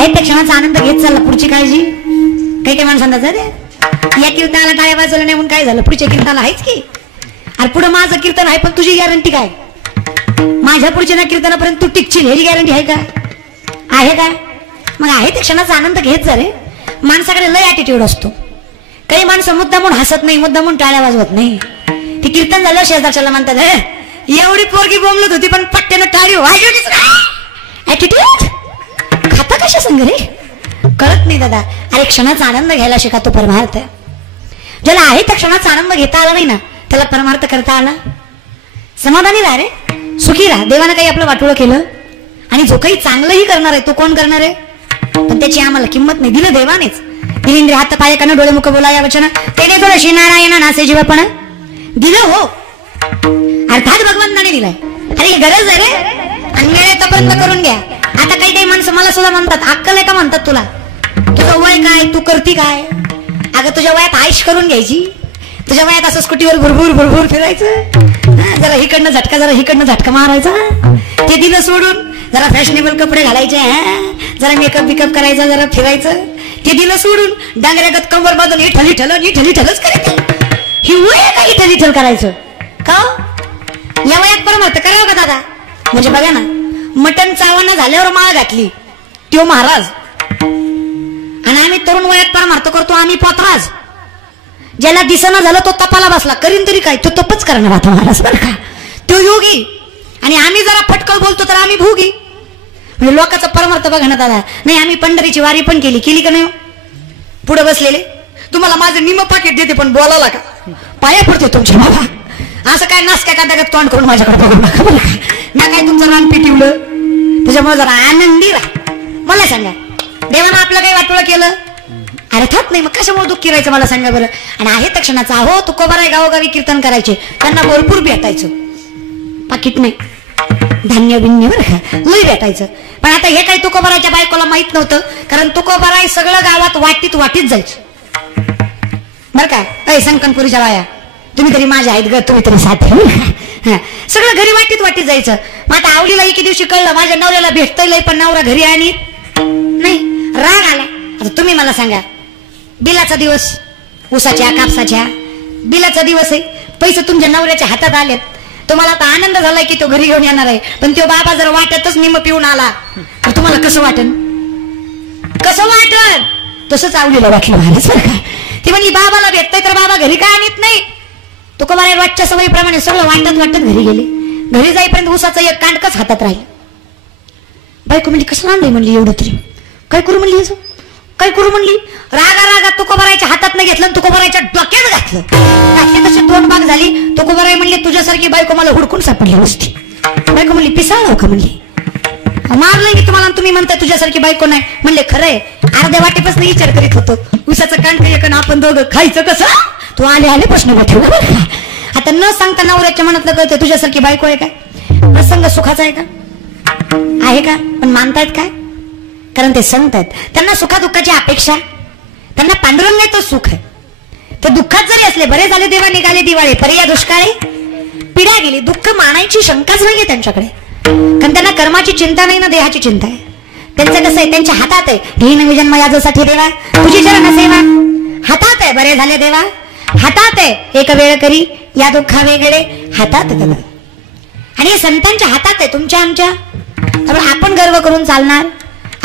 आहे त्या क्षणाचा आनंद घेत चालला, पुढची काळजी काही काही माणसांना रे या कीर्तनाला टाळ्या वाजवल्या नाही म्हणून काय झालं, पुढच्या कीर्तनाला आहेच की. अरे पुढे माझं कीर्तन आहे पण तुझी गॅरंटी काय, माझ्या पुढच्या ना कीर्तनापर्यंत तू टिकशील ह्याची गॅरंटी आहे का, आहे काय. मग आहे त्या क्षणाचा आनंद घेत जा रे. माणसाकडे लय ॲटिट्यूड असतो. काही माणसं मुद्दामून हसत नाही, मुद्दामून टाळ्या वाजवत नाही. ती कीर्तन झालं शेजारच्याला म्हणतात एवढी पोरगी बोंबलत होती पण पट्ट्यानं टाळी वाजवलीच नाही. ॲटिट्यूड खाता कशा संग रे, कळत नाही दादा. अरे क्षणाचा आनंद घ्यायला शिका, तो परमार्थ. ज्याला आहे त्या क्षणाचा आनंद घेता आला नाही ना त्याला परमार्थ करता आला. समाधानी राहा रे, सुखी राहा. देवानं काही आपलं वाटोळं केलं आणि जो काही चांगलंही करणार आहे तो कोण करणार आहे, पण त्याची आम्हाला किंमत नाही. दिलं देवानेच. दिलेंद्र हात पाय कान डोळे मुख बोला या वचन तेने तुळशी नारायण नासे जीवपण दिलं हो, अर्थात भगवंताने दिलाय. अरे गरज आहे रे, अन्याय तोपर्यंत करून घ्या. आता काही काही माणसं मला सुद्धा म्हणतात अक्कल आहे का म्हणतात तुला, तुझं वय काय, तू करती काय. अगं तुझ्या वयात आईश करून घ्यायची, तुझ्या वयात असं स्कूटीवर भरभूर भरभूर फिरायचं, जरा हिकडनं झटका जरा हिकडनं झटका मारायचा, ते दिलं सोडून जरा फॅशनेबल कपडे घालायचे, जरा मेकअप बिकअप करायचा, जरा फिरायचं. ते दिलं सोडून डांगऱ्यागत कंबर बांधून इठल इठलच करायचं. ही वय का इठल इठल करायचं का, या वयात परमार्थ करावं का दादा. म्हणजे बघा ना, मटण चावणं झाल्यावर माळ घातली त्यो महाराज, आणि आम्ही तरुण वयात परमार्थ करतो आम्ही पोतराज. ज्याला दिसना झालं तो तपाला बसला, करीन तरी काय, तो तपच करणार आता महाराज बरं का, तो योगी. आणि आम्ही जरा फटकळ बोलतो तर आम्ही भोगी. म्हणजे लोकांचा परमार्थ बघा ना दादा. नाही आम्ही पंढरीची वारी पण केली का नाही. पुढे बसलेले तुम्हाला माझं निम पाकिट देते पण बोलायला का पाया पडते तुमच्या बाबा. असं काय नासक्या कांदागत तोंड करून माझ्याकडे बघू नका बरं का. मी काय तुमचं रान पिटिवलं, त्याच्यामुळे जरा आनंदी राहा. मला सांगा देवानं आपलं काही वाटोळं केलं अर्थात नाही, मग कशामुळे दुःखी राहायचं मला सांगा बरं. आणि आहे त्या क्षणाचा हो तुकोबाराय गावोगावी कीर्तन करायचे, त्यांना भरपूर भेटायचं, पाकिट नाही धान्य बिन्य बरं का लई भेटायचं. पण आता हे काही तुकोबाराच्या बायकोला माहित नव्हतं, कारण तुकोबाराय सगळं गावात वाटीत जायचं बरं का. अय संकनपुरीच्या बाया तुम्ही तरी माझ्या आहेत ग, तुम्ही तरी साथ सगळं घरी वाटीत जायचं. मग आता आवडीला एके दिवशी कळलं माझ्या नवऱ्याला भेटतंय पण नवरा घरी आणि नाही, राग आला. आता तुम्ही मला सांगा, बिलाचा दिवस, ऊसाच्या कापसाच्या बिलाचा दिवस आहे, पैसे तुमच्या नवऱ्याच्या हातात आलेत, तुम्हाला आता आनंद झालाय की तो घरी घेऊन येणार आहे. पण तो बाबा जर वाटतच निम पिऊन आला तर तुम्हाला कसं वाटन, कसं वाटन. तसंच आवडीला वाटलं महाराज बरं का. ती म्हणली बाबाला भेटतंय तर बाबा घरी काय आणत नाही. तुकोबाराय वाटच्या सवयीप्रमाणे सगळं वाटत घरी गेले. घरी जाईपर्यंत ऊसाचं एक कांडकच हातात राहिलं. बायको म्हणली कसं आणलंय म्हणली एवढं तरी, काय करू म्हणली याचं, काय करू म्हणली. रागात तुकोबारायच्या हातात नाही घेतलं, तुकोबारायच्या डोक्यात घातलं. तशी 2 भाग झाली. तुकोबाराय म्हणली तुझ्यासारखी बायको मला हुडकून सापडली नसती. बायको म्हणली पिसाळ का म्हणली, मारलं की तुम्हाला, तुम्ही म्हणताय तुझ्यासारखी बायको नाही. म्हणले खरंय, अर्ध्या वाटेपासून विचार करीत होतो ऊसाचं कांड एक आपण दोघं खायचं कसं. तू आले प्रश्न ठेवला. आता न सांगता नवऱ्याच्या मनातलं कळतं तुझ्यासारखी बायको आहे का, प्रसंग सुखाचा आहे का, आहे का. पण मानतायत काय, कारण ते संत आहेत, त्यांना सुखादुःखाची अपेक्षा, त्यांना पांडुरंगाचं सुख आहे. ते दुःखात जरी असले बरे झाले देवा निघाले दिवाळे पर्या दुष्काळे पिढ्या गेली, दुःख मानायची शंकाच नाहीये त्यांच्याकडे. कारण त्यांना कर्माची चिंता नाही ना, देहाची चिंता आहे. त्यांचं कसं आहे, त्यांच्या हातात आहे घेईन विजन्म यासाठी देवा तुझी चरण सेवा, हातात आहे बरे झाले देवा, हातात आहे एक वेळ करी या दुःखा वेगळे हातात कला. आणि हे संतांच्या हातात आहे तुमच्या आमच्या. त्यामुळे आपण गर्व करून चालणार,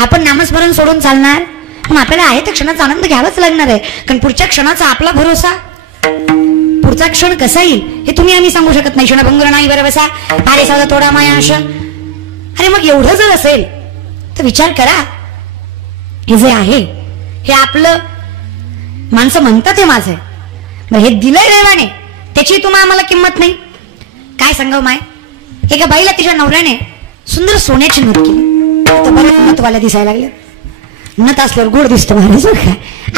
आपण नामस्मरण सोडून चालणार, मग आपल्याला आहे त्या क्षणाचा आनंद घ्यावाच लागणार आहे. कारण पुढच्या क्षणाचा आपला भरोसा, पुढचा क्षण कसा येईल हे तुम्ही आम्ही सांगू शकत नाही. क्षणभंगर नाही बरं बसा पारे साधा थोडा माया आशा. अरे मग एवढं जर असेल तर विचार करा, हे जे आहे हे आपलं, माणसं म्हणतात हे माझं आहे, मग हे दिलंय देवाने, त्याची तुम्हाला आम्हाला किंमत नाही. काय सांगाव माय, एका बाईला तिच्या नवऱ्याने सुंदर सोन्याची नथ केली, तर बरेच नथवाल्या दिसायला लागले. नथ असल्यावर गोड दिसतं महाराज.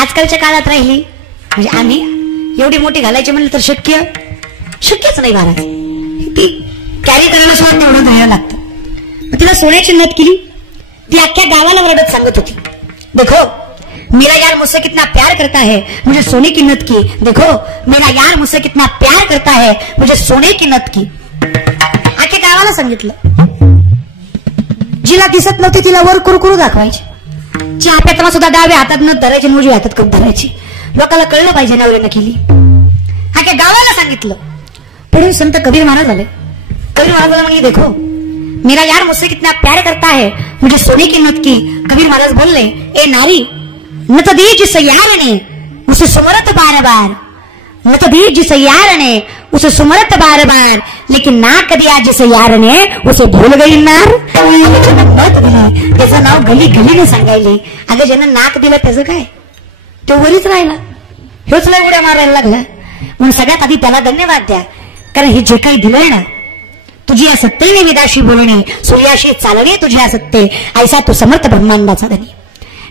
आजकालच्या काळात राहिली म्हणजे आम्ही एवढी मोठी घालायची म्हणलं तर शक्यच नाही महाराज. ती कॅरी करायला सुद्धा तेवढं द्यायला लागतं. तिला सोन्याची नथ केली. ती अख्ख्या गावाला रडत सांगत होती, देखो मेरा यार मुझसे कितना प्यार करता है, मुझे सोने की नथ की. देखो मेरा यार मुझसे कितना प्यार करता है, मुझे सोने की नथ की. अख्ख्या गावाला सांगितलं. जिला दिसत नव्हती तिला वर कुरकुरू दाखवायची. चहा पेताना सुद्धा डाव्या हातात न धरायची, उजव्या हातात कप धरायची. लोकांना कळलं पाहिजे नवऱ्यानं केली. हा काय गावाला सांगितलं. पुढे संत कबीर महाराज आले. कबीर महाराज म्हणे, देखो मेरा यार मुझसे कितना प्यार करता है, मुझे सोने की नत की. कबीर महाराज बोलले, ए नारी, नत दी जिस यार ने उसे सुमरत बार बार, नत दी जिस यार ने उसे सुमरत बार बार, लेकिन नाक दिया जिस यार ने उसे भूल गई नार. त्याचं नाव गली गलीने सांगायले. अगं ज्यानं नाक दिलं त्याचं काय, तो वरीच राहिला. हेच लय उड्या मारायला लागला. म्हणून सगळ्यात आधी त्याला धन्यवाद द्या, कारण हे जे काही दिलंय ना, तुझी या सत्तेने विदाशी बोलणे, सूर्याशी चालणे तुझी या सत्ते, ऐसा तू समर्थ ब्रह्मांडाचा धनी.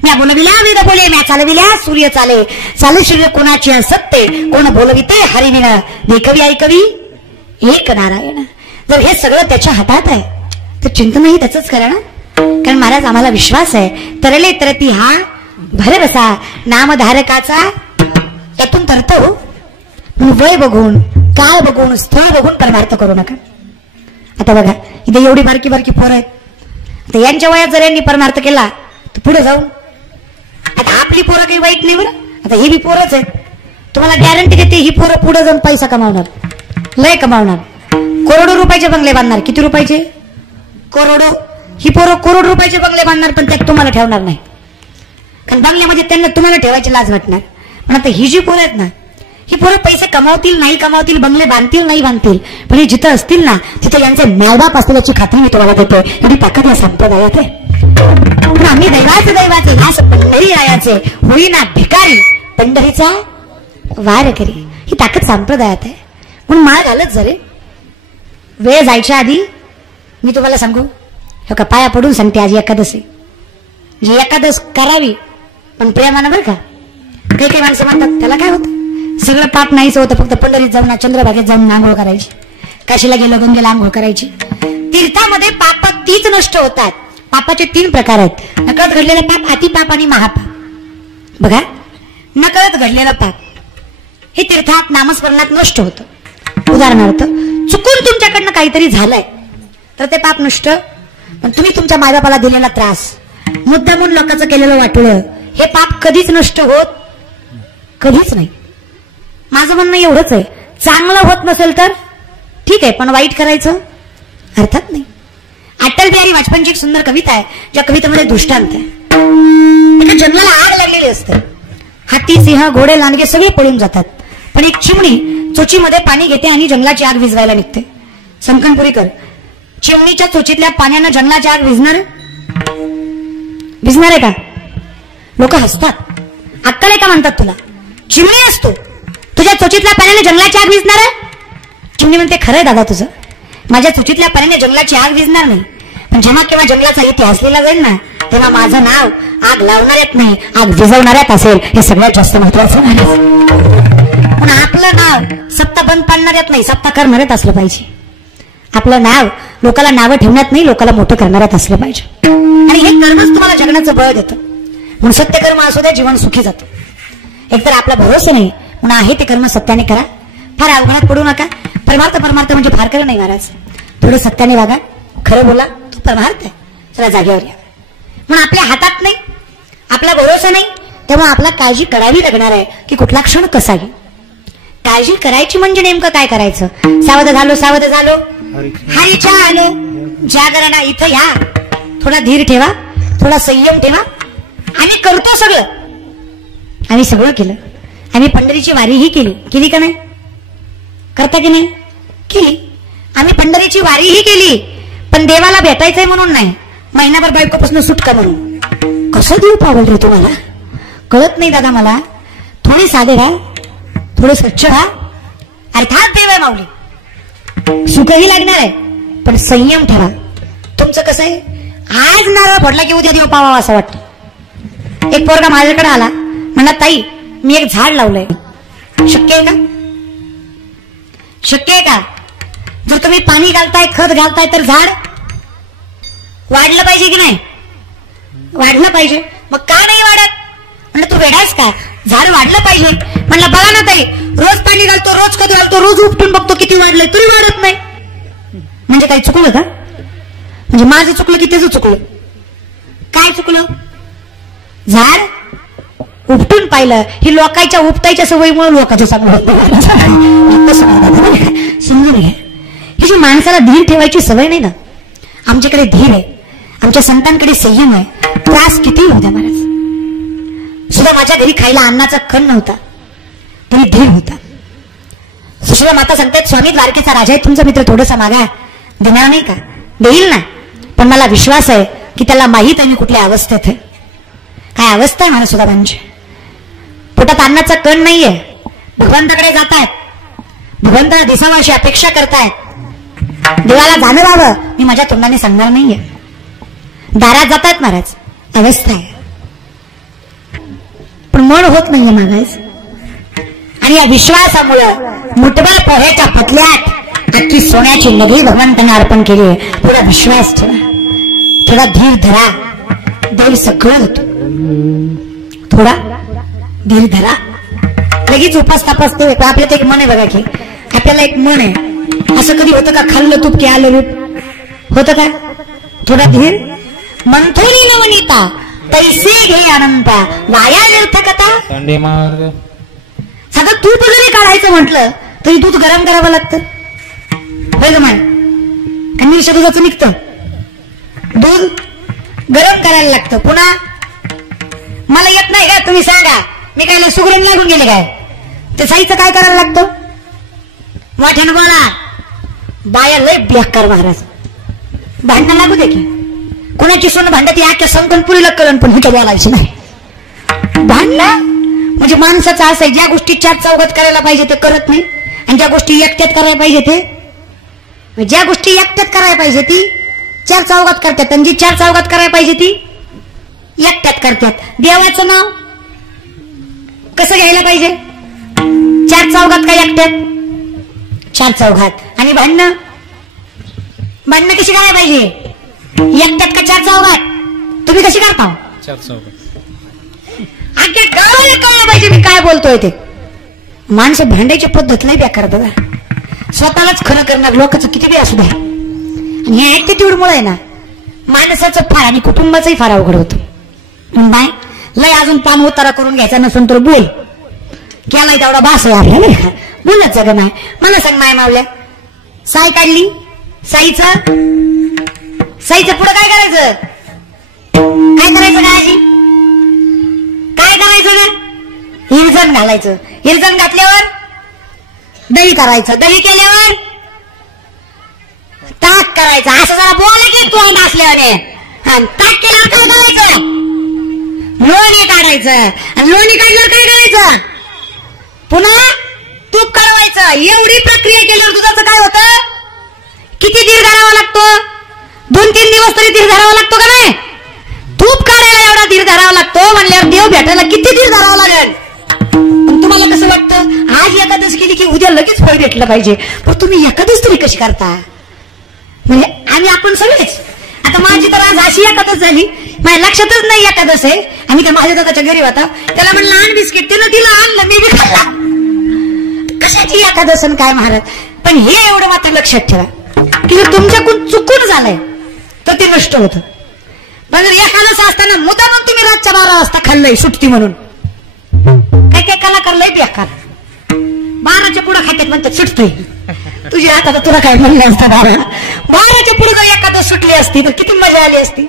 म्या बोलविल्या वेद बोले, म्या चालविल्या सूर्य चाले, चाले सूर्य कोणाची सत्ते, कोण बोलविते हरिविना, देखवी ऐकवी एक नारायण. जर हे सगळं त्याच्या हातात आहे तर चिंतनही त्याचंच करा ना. कारण महाराज आम्हाला विश्वास आहे, तरले तरती हा भर बसा नामधारकाचा, यातून तरतो. वय बघून, काळ बघून, स्थळ बघून परमार्थ करू नका. आता बघा इथे एवढी बारकी बारकी पोरं आहेत. आता यांच्या वयात जर यांनी परमार्थ केला तर पुढे जाऊन, आता आपली पोरं काही वाईट नाही बरं, आता ही बी पोरच आहेत. तुम्हाला गॅरंटी देते ही पोरं पुढे जाऊन पैसा कमावणार, लय कमावणार. करोडो रुपयाचे बंगले बांधणार. किती रुपयाचे? करोडो. ही पोरं करोड रुपयाचे बंगले बांधणार, पण त्यात तुम्हाला ठेवणार नाही. कारण बंगल्यामध्ये त्यांना तुम्हाला ठेवायची लाज वाटणार. पण आता ही जी पोरं आहेत ना, ही पोरं पैसे कमावतील नाही कमावतील, बंगले बांधतील नाही बांधतील, पण हे जिथं असतील ना तिथे यांचे मायबाप असल्याची खात्री मी तुम्हाला देतो. एवढी ताकद या संप्रदायात आहे. आम्ही दैवाचे ह्यास पंढरी रायाचे, होईना भिकारी पंढरीचा वार करी. ही ताकद संप्रदायात आहे. म्हणून माळ घालत जरे वेळ जायच्या आधी मी तुम्हाला सांगू, हो का पाया पडून सांगते, आज एकादशी. जी एकादश करावी पण प्रेमानं बरं का. काही काही माणसं म्हणतात त्याला काय होतं, सगळं पाप नाहीच होतं, फक्त पंढरीत जाऊन चंद्रभागेत जाऊन आंघोळ करायची, काशीला गेलो गंगेला आंघोळ करायची. तीर्थामध्ये पाप तीच नष्ट होतात. पापाचे 3 प्रकार आहेत. नकळत घडलेलं पाप, अतिपाप आणि महापाप. बघा, नकळत घडलेलं पाप हे तीर्थात नामस्मरणात नष्ट होतं. उदाहरणार्थ चुकून तुमच्याकडनं काहीतरी झालंय तर ते पाप नष्ट. पण तुम्ही तुमच्या मायबापाला दिलेला त्रास, मुद्दामून लोकांचं केलेलं वाटोळं, हे पाप कधीच नष्ट होत कधीच नाही. माझं म्हणणं एवढंच आहे, चांगलं होत नसेल तर ठीक आहे, पण वाईट करायचं अर्थात नाही. अटल बिहारी वाजपेयींची एक सुंदर कविता आहे, ज्या कवितेमध्ये दृष्टांत आहे. एका जंगलाला आग लागलेली असते. हाती, सिंह, घोडे, लांडगे सगळे पळून जातात, पण एक चिमणी चोचीमध्ये पाणी घेते आणि जंगलाची आग विझवायला निघते. संकनपुरीकर, चिमणीच्या चोचीतल्या पाण्यानं जंगलाची आग विझणार आहे का? लोक हसतात. अक्कल आहे का म्हणतात तुला? चिमणी असतो, तुझ्या चोचीतल्या पाण्याने जंगलाची आग विझणार आहे? चिमणी म्हणते, खरंय दादा तुझं, माझ्या चोचीतल्या पाण्याने जंगलाची आग विझणार नाही, पण जेव्हा केव्हा जंगलाचा इतिहास लिहिला जाईल ना, तेव्हा माझं नाव आग लावणाऱ्यात नाही, आग विझवणाऱ्यात असेल. हे सगळ्यात जास्त महत्वाचं आहे. पण आपलं नाव सत्ता बंद पाडणाऱ्यात नाही, सत्ता करणाऱ्यात असलं पाहिजे. आपलं नाव लोकांना नावं ठेवण्यात नाही, लोकांना मोठं करणाऱ्यात असलं पाहिजे. आणि हे कर्मच तुम्हाला जगण्याचं बळ देतं. म्हणून सत्य कर्म असू द्या, जीवन सुखी जातं. एकतर आपला भरोसा नाही, म्हणून आहे ते कर्म सत्याने करा. फार अवघडात पडू नका. परमार्थ म्हणजे फार करा नाही महाराज. थोडं सत्याने वागा, खरं बोला, तो परमार्थ आहे. चला जागेवर या. म्हणून आपल्या हातात नाही, आपला भरोसा नाही, तेव्हा आपला काळजी करावी लागणार आहे की कुठला क्षण कसा घेऊ. काळजी करायची म्हणजे नेमकं काय करायचं? सावध झालो हरीच्या आलो जागरणा. इथं या, थोडा धीर ठेवा, थोडा संयम ठेवा. आम्ही करतो सगळं, आम्ही सगळं केलं. आम्ही पंढरीची वारीही केली का नाही? करता की नाही? केली. आम्ही पंढरीची वारीही केली, पण देवाला भेटायचंय म्हणून नाही, महिनाभर बायकोपासून सुटका म्हणून. कसं देव पावल रे तुम्हाला? कळत नाही दादा मला. थोडे साधे राहा, थोडे स्वच्छ राहा. अर्थात देव आहे माऊली, सुखही लागणार आहे, पण संयम ठेवा. तुमचं कसं आहे, आज नारळ फोडला की उद्या देव पावावा असं वाटतं. एक पोरगा माझ्याकडे आला, म्हणला ताई मी एक झाड लावलंय, शक्य आहे का? शक्य आहे का? जर तुम्ही पाणी घालताय, खत घालताय, तर झाड वाढलं पाहिजे की नाही? वाढलं पाहिजे. मग का नाही वाढत? म्हणलं तू वेडायस का? झाड वाढलं पाहिजे. म्हणलं बघा ना ताई, रोज पाणी घालतो, रोज खत घालतो, रोज उपटून बघतो किती वाढलंय, तरी वाढत नाही. म्हणजे काही चुकलं का? म्हणजे माझं चुकलं की त्याचं चुकलं? काय चुकलं? झाड उपटून पाहिलं. ही लोकांच्या उपटायच्या सवयीमुळे लोकांचं चांगलं समजून घ्या. ही जी माणसाला धीर ठेवायची सवय नाही ना. आमच्याकडे धीर आहे, आमच्या संतांकडे संयम आहे. त्रास किती होता महाराज. सुद्धा माझ्या घरी खायला अन्नाचा कण नव्हता तरी धीर होता. सुशीला माता सांगतात स्वामी द्वारकेचा राजा आहे तुमचा मित्र, थोडंसा मागा. देणार नाही का? देईल ना, पण मला विश्वास आहे की त्याला माहीत आहे मी कुठल्या अवस्थेत आहे. काय अवस्था आहे म्हणा सुधाबांची. पोटात अन्नाचा कण नाहीये, भगवंताकडे जातायत, भगवंताला दिसावं अशी अपेक्षा करतायत. देवाला जाणवावं मी माझ्या तोंडाने सांगणार नाहीये. दारात जातायत महाराज, अवस्था आहे, पण मन होत नाहीये मागायचं. आणि या विश्वासामुळं मुठभर पोह्याच्या पतल्यात अख्खी सोन्याची नगरी भगवंतांना अर्पण केली आहे. थोडा विश्वास ठेवा, थोडा धीर धरा, देव सगळं होतो. थोडा धीर धरा, लगेच उपास तापास ते. आपल्यात एक मन आहे बघा की, आपल्याला एक मन आहे. असं कधी होतं का खाल्लं तूप की आलं रूप होतं का? थोडा धीर. मंथोनी नवनीता तैसे घे अनंता वाया व्यर्थ कथा. साधं दूध जरी काढायचं म्हटलं तरी दूध गरम करावं लागतं. बघ मान कमी दुधाचं निघतं, दूध गरम करायला लागतं. पुन्हा मला येत नाही का तुम्ही सांगा, मी काय सुगरण लागून गेले काय? ते साईचं काय करायला लागतं? वाट्यानं बोला. बाया लय बेकार महाराज, भांडणं लागू दे की. कोणाची सोनं भांडत या संकनपुरीला कळण, पण हिथं बोलायची नाही. भांडणं म्हणजे माणसाचं असं आहे, ज्या गोष्टी चार चौघात करायला पाहिजे ते करत नाही, आणि ज्या गोष्टी एकट्यात करायला पाहिजे ते, ज्या गोष्टी एकट्यात करायला पाहिजे ती चार चौघात करतात, आणि जी चार चौघात करायला पाहिजे ती एकट्यात करतात. देवाचं नाव कसं घ्यायला पाहिजे? चार चौघात का एकट्यात? चार चौघात. आणि भांडणं भांडणं कशी करायला पाहिजे? एकट्यात का चार चौघात? तुम्ही कशी करता? चार चौघात. अख्ख्या गावाला कळलं पाहिजे मी काय बोलतोय ते. माणसं भांडायची पद्धत नाही बेकार बघा. स्वतःलाच खरं करणार लोकांचं किती बी असू द्या. आणि हे ऍटिट्यूड मुळे आहे ना माणसाचं फार आणि कुटुंबाचंही फार अवघड होतं. नाही लय अजून पान उतारा करून घ्यायचा नसून तर बोल केलाय तेवढा भास आहे आपल्याला. बोलत जग नाही. मला सांग माय मावल्या, साई काढली, साईचं पुढं काय करायचं? काय करायचं का आजी? काय करायचं ना? हिरजण घालायचं. हिरजण घातल्यावर दही करायचं. दही केल्यावर ताक करायचं. असं जरा बोला की तू असल्याने. ताक केल्यावर काय करायचं? लोणी काढायचं. आणि लोणी काढल्यावर काय करायचं? पुन्हा तूप काढवायचं. एवढी प्रक्रिया केल्यावर दुधाचं काय होतं? किती धीर धरावा लागतो? 2-3 दिवस तरी धीर धरावा लागतो का नाही? तूप काढायला एवढा धीर धरावा लागतो म्हणल्यावर देव भेटायला किती धीर धरावा लागेल? तुम्हाला कसं वाटतं आज एकादश केली की उद्या लगेच फळ भेटलं पाहिजे, पण तुम्ही एकादश तरी कशी करता? म्हणजे आम्ही आपण सगळेच. आता माझी तर आज अशी एकादश झाली, माझ्या लक्षातच नाही एकादश आहे. आम्ही त्या माझ्या दादाच्या घरी होता, त्याला म्हणलं आण बिस्किट, त्यानं तिला आणलं, मी बी खाल्ला. कशाची एकादश काय महाराज? पण हे एवढं मात्र लक्षात ठेवा की जर तुमच्याकडून चुकून झालंय तर ते नष्ट होतं. पण जर एकादश असताना मुद्दाम तुम्ही रातच्या 12 वाजता खाल्लंय सुट्टी म्हणून, काय काय कलाकार लय बेकार 12च्या पुढे खात्यात म्हणतात सुटतंय. तुझी आता तुला काय म्हणलं असतं? 12च्या पुढे जर एकादश सुटली असती तर किती मजा आली असती.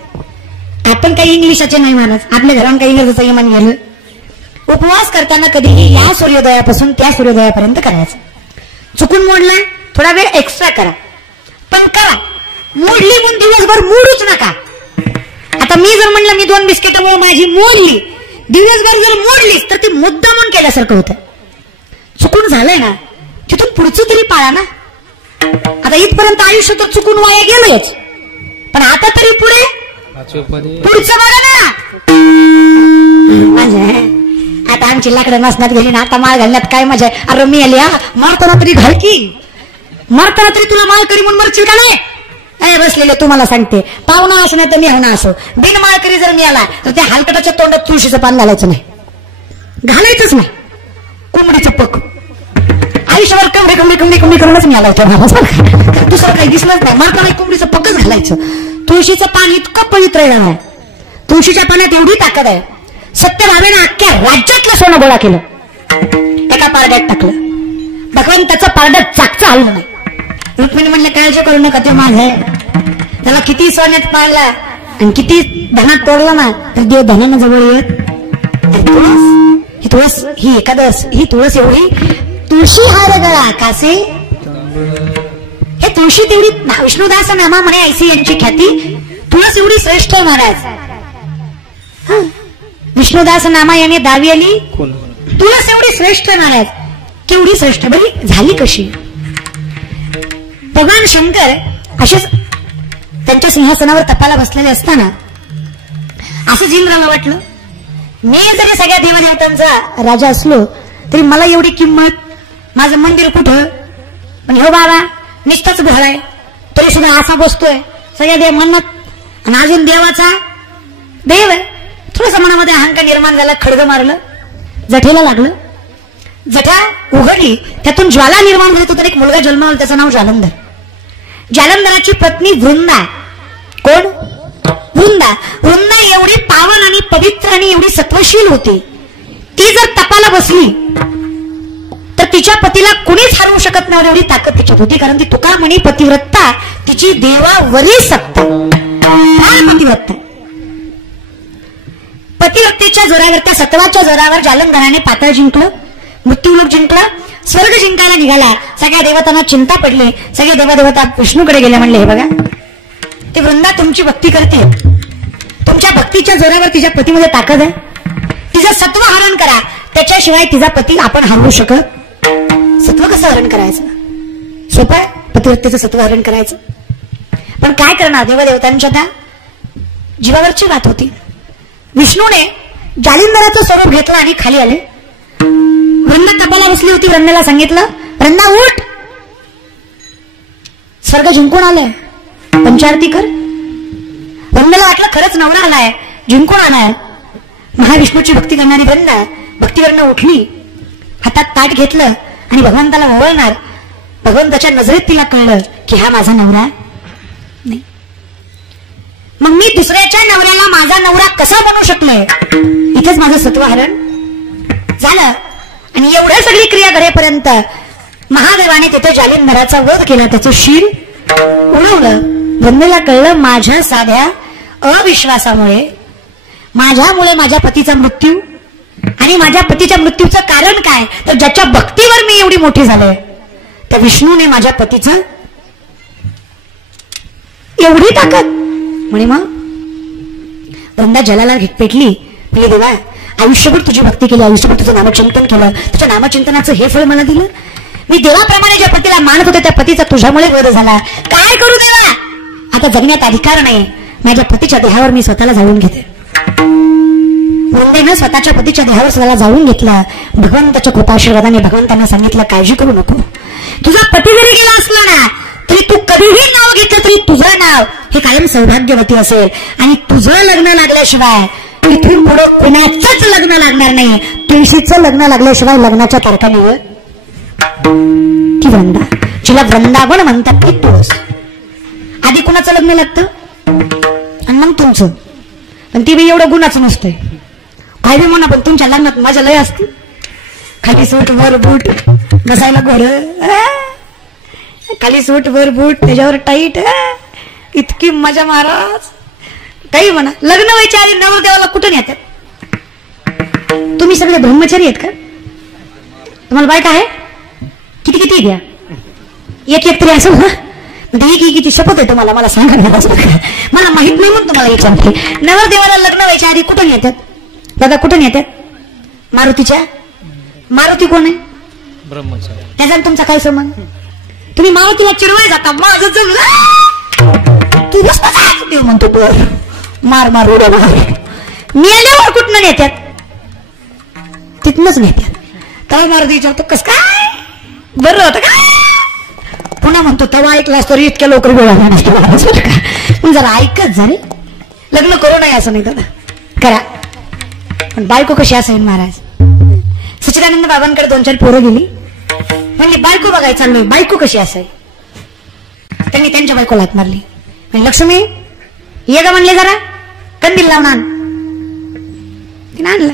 आपण काही इंग्लिशाचे नाही मानत, आपल्या घरात काही इंग्रजीचं यमान गेलं. उपवास करताना कधीही या सूर्योदयापासून त्या सूर्योदयापर्यंत करायचं. चुकून मोडला थोडा वेळ एक्स्ट्रा करा, पण करा. मोडली म्हणून दिवसभर मोडूच नका. आता मी जर म्हणलं मी 2 बिस्किटामुळे माझी मोडली, दिवसभर जर मोडलीच तर ती मुद्दा म्हणून केल्यासारखं होतं. चुकून झालंय ना तिथून पुढचं तरी पाळा ना. आता इथपर्यंत आयुष्य तर चुकून वाया गेलंच, पण आता तरी पुढे पुढचं बघा ना. आता आमची लाकडं नसण्यात गेली ना, आता माळ घालण्यात काय मजा आहे. अरे मी आली हा, मारताना तरी घाल की. मारताना तरी तुला माळकरी म्हणून मरशील का नाही? बसलेले तुम्हाला सांगते, पाहुणा असो नाही तर मी होणार असो, बिन माळकरी जर मी आला तर त्या हलकटाच्या तोंडात तुळशीचं पान घालायचं नाही, घालायचंच नाही. कोंबडीचं पक आयुष्यभर कमरे कमरे कमरे कमरे करूनच मी आला होता. दुसरं काही दिसलंच नाही. मारताना कोंबडीचं पकच घालायचं. तुळशीचं पान इतकं पवित्र आहे. तुळशीच्या पाण्यात एवढी ताकद आहे, सत्यभामेनं अख्ख्या राज्यातलं सोनं गोळा केलं, एका पारड्यात टाकलं. भगवंताचं पारडं चाकचं हललं नाही. रुक्मिणी म्हणलं काळजी करू नका, ते माझं आहे. त्याला किती सोन्यात पाळला आणि किती धनात तोडला ना तर देव धनानं जवळ येत. ही तुळस, ही एकादश, ही तुळस एवढी, तुळशी हार गळा कासे, हे तुळशी तेवढी विष्णुदास नामा म्हणे ऐसी यांची ख्याती, तुळस एवढी श्रेष्ठ महाराज. विष्णुदास नामा याने दावी आली, तुळस एवढी श्रेष्ठ महाराज. केवढी श्रेष्ठ बरी झाली कशी? भगवान शंकर असेच त्यांच्या सिंहासनावर तपाला बसलेले असताना असं इंद्राला वाटलं, मी जरी सगळ्या देवदेवतांचा राजा असलो तरी मला एवढी किंमत, माझं मंदिर कुठं? पण हो बाबा नुसतंच घर आहे तरी सुद्धा असा बसतोय सगळ्या देव म्हणत, आणि अजून देवाचा देव आहे. थोडस मनामध्ये अहंकार निर्माण झाला, खडगं मारलं, जठेला लागलं. जठा उघडली, त्यातून ज्वाला निर्माण झाली. तर एक मुलगा जन्माला, त्याचं नाव जालंधर. जालंधराची पत्नी वृंदा. कोण? वृंदा. वृंदा एवढी पावन आणि पवित्र आणि एवढी सत्वशील होती. ती जर तपाला बसली तर तिच्या पतीला कुणीच हरवू शकत नाही, एवढी ताकद तिच्यात होती. कारण ती तुका म्हणी पतिव्रता तिची देवावरी सत्ता. पतिव्रता, पतिव्रतेच्या जोरावर, त्या सत्वाच्या जोरावर जालंधराने पाताळ जिंकलं, मृत्यूलोक जिंकला, स्वर्ग जिंकायला निघाला. सगळ्या देवतांना चिंता पडली. सगळे देवदेवता विष्णूकडे गेले, म्हणले हे बघा ती वृंदा तुमची भक्ती करते, तुमच्या भक्तीच्या जोरावर तिच्या पतीमध्ये ताकद आहे, तिचं सत्व हरण करा, त्याच्याशिवाय तिचा पती आपण हरवू शकत. सत्व कसं हरण करायचं? सोपं आहे, पतिव्रतेचं सत्व हरण करायचं. पण काय करणार, देवदेवतांच्या त्या जीवावरची बात होती. विष्णूने जालिंदराचं स्वरूप घेतलं आणि खाली आले. वृंदा तपाला बसली होती. वृंदेला सांगितलं, वृंदा उठ, स्वर्ग जिंकून आलाय, पंचारती कर. वृंदेला वाटलं खरंच नवरा आलाय, जिंकून आलाय. महाविष्णूची भक्ती करणारी वृंदा भक्तीवरनं उठली, हातात ताट घेतलं आणि भगवंताला ओवळणार. भगवंताच्या नजरेत तिला कळलं की हा माझा नवरा नाही. मग मी दुसऱ्याच्या नवऱ्याला माझा नवरा कसा बनवू शकलोय? इथेच माझं सत्वहरण झालं. आणि एवढ्या सगळी क्रिया करेपर्यंत महादेवाने तिथे जालिंधराचा वध केला, त्याचं शीर उडवलं. वृंदेला कळलं माझ्या साध्या अविश्वासामुळे, माझ्यामुळे माझ्या पतीचा मृत्यू, आणि माझ्या पतीच्या मृत्यूचं कारण काय? तर ज्याच्या भक्तीवर मी एवढी मोठी झालोय त्या विष्णूने माझ्या पतीचं एवढी ताकद. म्हणे मग वृंदा जलाला पेटली, प्रिय देवा आयुष्यभर तुझी भक्ती केली, आयुष्यभर तुझं नामचिंतन केलं, तुझ्या नामचिंतनाचं हे फळ मला दिलं. मी देवाप्रमाणे ज्या पतीला मानत होते त्या पतीचा तुझ्यामुळे वध झाला. काय करू देवा? आता जगण्यात अधिकार नाही, माझ्या पतीच्या देहावर मी स्वतःला जाळून घेते. वृंदेनं स्वतःच्या पतीच्या देहावर स्वतःला जाळून घेतला. भगवंताच्या कृपाशीर्वादाने भगवंतांना सांगितलं काळजी करू नको, तुझा पती जरी गेला असला ना तरी तू कधीही नाव घेतलं तरी तुझं नाव हे कायम सौभाग्यवती असेल. आणि तुझं लग्न लागल्याशिवाय इथून पुढे कुणाचंच लग्न लागणार नाही. तुळशीचं लग्न लागल्याशिवाय लग्नाच्या तारखा निवड. ती वृंदा, जिला वृंदावन म्हणतात ती तुळस. आधी कुणाचं लग्न लागतं आणि मग तुमचं. पण ती बी एवढं गुणाचं नसतंय. काय बी म्हणा, पण तुमच्या लग्नात माझ्या लय असते. खाली सूट वर बूट, बसायला घोड, खाली सूट वर बूट, त्याच्यावर टाईट, इतकी मजा महाराज. काही म्हणा, लग्न व्हायच्या आधी नवरदेवाला कुठून येतात? तुम्ही सगळे ब्रह्मचारी आहेत का? तुम्हाला बायका आहे? किती किती द्या, एक एक तरी असं ना. किती शपथ आहे तुम्हाला, मला सांगा. मला माहित नाही म्हणून तुम्हाला विचारते. नवरदेवाला लग्न व्हायच्या आधी कुठून येतात दादा? कुठून येतात? मारुतीच्या. मारुती कोण आहे? ब्रह्मचारी. त्याचा तुमचा काय संबंध? तुम्ही मारुतीला चिरवाय जाता. माझं तू देव म्हणतो बर मार मार उड्या मार. मेल्यावर कुठनं नेत्यात? तिथनच नेत्यात. तेव्हा मारुती विचारतो कस काय बरं होतं काय? पुन्हा म्हणतो तेव्हा ऐकलास तरी इतक्या लवकर वेळा नसतो. जरा ऐकत झाले. लग्न करू नये असं नाही दादा, करा. पण बायको कशी असेल महाराज? सच्चिदानंद बाबांकडे 2-4 पोरं गेली, म्हणली बायको बघाय चाललोय, बायको कशी असेल? त्यांनी त्यांच्या बायकोला हात मारली. लक्ष्मी ये ग म्हणले, जरा कंदील लावून आण. तिने आणला.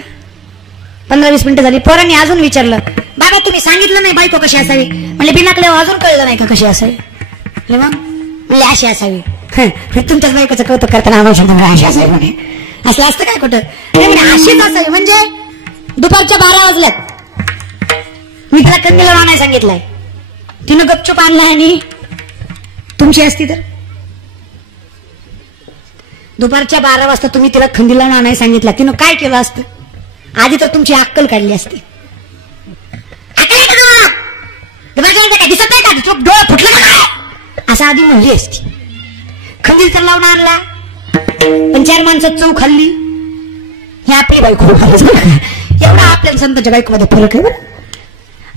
15-20 मिनिटं झाली. पोरांनी अजून विचारलं, बाबा तुम्ही सांगितलं नाही बायको कशी असावी? म्हणले बिनाकले अजून कळलं नाही का कशी असावी? मग म्हणले अशी असावी. तुमच्याच बायकोचं कौतुक करताना आम्हाला अशी असावी म्हणे. असं असतं काय कुठं? अशीच असावी. म्हणजे दुपारच्या 12 वाजल्यात मी तिला कंदील आणायला सांगितलंय, तिनं गपचूप आणलाय. आणि तुमची असती तर दुपारच्या 12 वाजता तुम्ही तिला खंदीला आणायला सांगितलं, तिनं काय केलं असतं? आधी तर तुमची अक्कल काढली असती. दिसत नाही का डोळा फुटला का असं आधी म्हणली असती. खंदील तर लावून आणला, पण 4 माणसं चव खाल्ली. हे आपली बायको. एवढा आपल्या संतांच्या बायकोमध्ये फरक आहे बरं.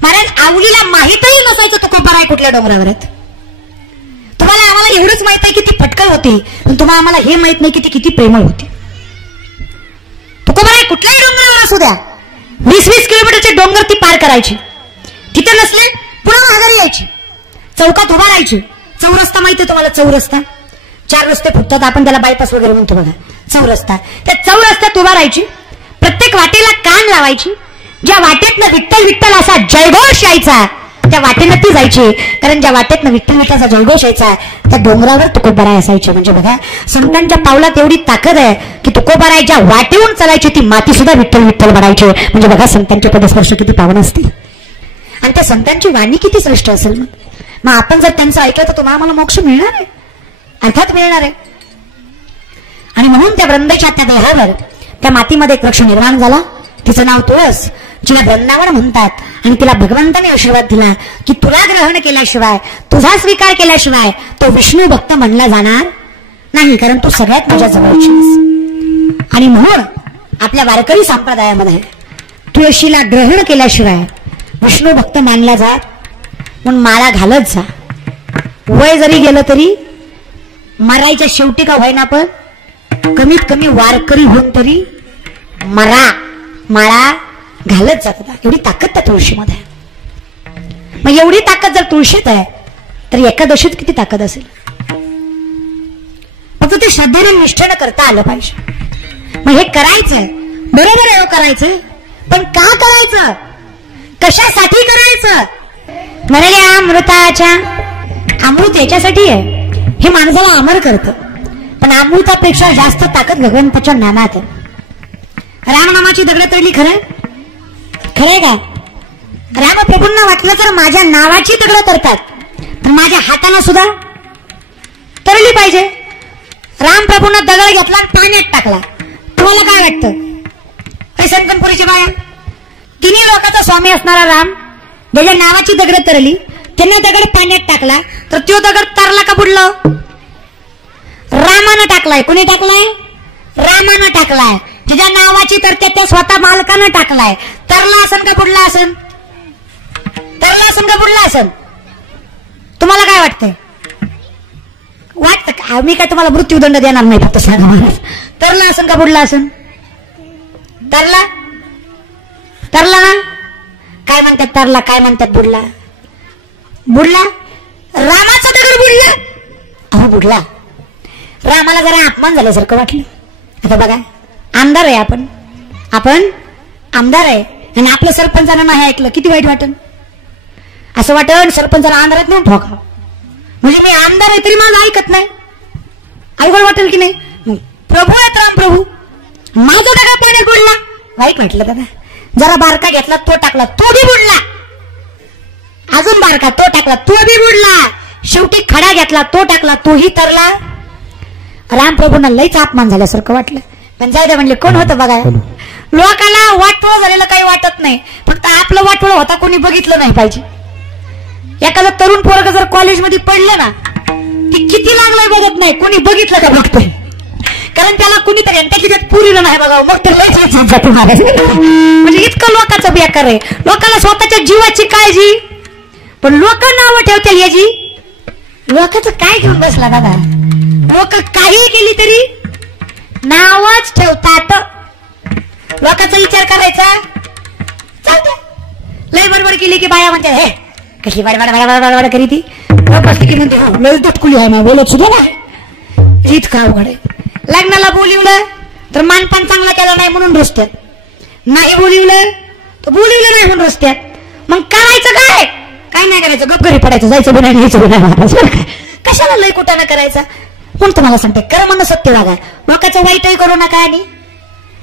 महाराज आवडीला माहितही नसायचं तो कोपर आहे कुठल्या डोंगरावर आहेत. तुम्हाला आम्हाला एवढंच माहित आहे की ती फटकळ होती, पण तुम्हाला आम्हाला हे माहित नाही की ती किती प्रेमळ होती. तो कोपर आहे कुठल्याही डोंगरावर असू द्या, 20-20 किलोमीटरचे डोंगर ती पार करायची. तिथे नसले पुन्हा माघारी यायची, चौकात उभा राहायची. चौरस्ता माहिती आहे तुम्हाला? चौरस्ता 4 रस्ते फुटतात, आपण त्याला बायपास वगैरे म्हणतो बघा. चौरस्ता, त्या चौरस्त्यात उभा राहायची. प्रत्येक वाटेला कान लावायची. ज्या वाटेतनं विठ्ठल विठ्ठल असा जयघोष यायचा त्या वाटेनं ती जायची. कारण ज्या वाटेतनं विठ्ठल विठ्ठल असा जयघोष यायचा त्या डोंगरावर तुकोबाराय असायचे. म्हणजे बघा संतांच्या पावलात एवढी ताकद आहे की तुकोबारायच्या वाटेहून चालायची ती माती सुद्धा विठ्ठल विठ्ठल बनायची. म्हणजे बघा संतांचे पदस्पर्श किती पावन असतील आणि त्या संतांची वाणी किती श्रेष्ठ असेल. मग आपण जर त्यांचं ऐकलं तर तुम्हाला मोक्ष मिळणार आहे, अर्थात मिळणार आहे. आणि म्हणून त्या वृंदाच्या त्या देहावर त्या मातीमध्ये एक वृक्ष निर्माण झाला. तिचं नाव तुळस, जिला वृंदावन म्हणतात. आणि तिला भगवंताने आशीर्वाद दिला की तुला ग्रहण केल्याशिवाय, तुझा स्वीकार केल्याशिवाय तो विष्णू भक्त म्हणला जाणार नाही, कारण तू सगळ्यात माझ्या जवळची आहेस. आणि म्हणून आपल्या वारकरी संप्रदायामध्ये तुळशीला ग्रहण केल्याशिवाय विष्णू भक्त मानला जात. म्हणून माळा घालत जा. वय जरी गेलं तरी मरायच्या शेवटी का होईना पण कमीत कमी वारकरी होऊन तरी मरा, माळा घालत जात. एवढी ताकद त्या तुळशीमध्ये आहे. मग एवढी ताकद जर तुळशीत आहे तर एकादशीत किती ताकद असेल. फक्त ते श्रद्धेने निष्ठेनं करता आलं पाहिजे. मग हे करायचंय बरोबर आहे, करायचंय पण का करायचं, कशासाठी करायचं? म्हणाले अमृताच्या, अमृत याच्यासाठी आहे हे माणसाला अमर करतं. पण अमृतापेक्षा जास्त ताकद भगवंताच्या नामात आहे. रामनामाची दगड तडली, खरंय खरंय का? रामप्रभूंना वाटलं तर माझ्या नावाची दगड तरतात, पण माझ्या हाताने सुद्धा तरली पाहिजे. रामप्रभूंना दगड घेतला आणि पाण्यात टाकला. तुम्हाला काय वाटतं? हे संकनपुरीची बाया, तिन्ही लोकांचा स्वामी असणारा राम ज्याच्या नावाची दगड तरली, त्यांना दगड पाण्यात टाकला तर तो दगड तरला का बुडला? रामानं टाकलाय. कोणी टाकलाय? रामानं टाकलाय. ज्याच्या नावाची तर त्या स्वतः मालकानं टाकलाय. तरला असन का बुडला असन? तरला असन का बुडला असन? तुम्हाला काय वाटतंय? वाटतं का? आम्ही काय तुम्हाला मृत्यूदंड देणार नाही, फक्त सांगा मला. तरला असन का बुडला असन? तरला, तरला ना? काय म्हणतात तरला, काय म्हणतात बुडला? बुडला. रामाचा दगड बुडला. अहो बुडला. रामाला जरा अपमान झाल्यासारखं वाटलं. आता बघा आमदार आहे आपण, आपण आमदार आहे आणि आपल्या सरपंचानं नाही ऐकलं, किती वाईट वाटन. असं वाटन सरपंचाला आंध्रात नेऊन ठोका. म्हणजे मी आमदार आहे तरी माझं ऐकत नाही, अवघड वाटेल की नाही. प्रभू आहेत राम प्रभू, माझं दगड पाण्यात बुडला, वाईट वाटलं दादा. जरा बारका घेतला तो टाकला, तो बी बुडला. अजून बारका तो टाकला, तो बी बुडला. शेवटी खडा घेतला, तो टाकला, तोही तरला. रामप्रभूंना लईच अपमान झाल्यासारखं वाटलं. पण जाऊ दे म्हणले, कोण होतं बघा. लोकांना वाटोळ झालेलं काही वाटत नाही, फक्त आपलं वाटोळ होता कोणी बघितलं नाही पाहिजे. एखादं तरुण पोरग जर कॉलेजमध्ये पडलं ना, ती किती लागलंय बघत नाही, कोणी बघितलं का बघतोय. कारण त्याला कुणीतरी त्याची त्यात पुरीलं नाही बघा, मग ते म्हणजे इतकं लोकांचं बेकार आहे. लोकांना स्वतःच्या जीवाची काळजी, पण लोक नावं ठेवतील याची. लोकांचं काय घेऊन बसला दादा. लोक काही केली तरी नावच ठेवतात. लोकांचा विचार करायचा चालतं. लय बडबड केली की बाया म्हणते हे कशी बडबड करी ती की म्हणते लय दुटकुली आहे ना, बोलत सुद्धा ना. इतकं अवघड आहे. लग्नाला बोलिवलं तर मानपान चांगला केला नाही म्हणून रुसतात. नाही बोलिवलं तर बोलिवलं नाही म्हणून रस्त्यात, मग करायचं काय? काय नाही करायचं, गप घरी पडायचं, जायचं बी नाही, न्यायचं बी नाही महाराज. कशाला लय कुटाणा करायचा? म्हणून तुम्हाला सांगते, कर म्हणणं सत्य वागा, लोकांचं वाईटही करू नका. आणि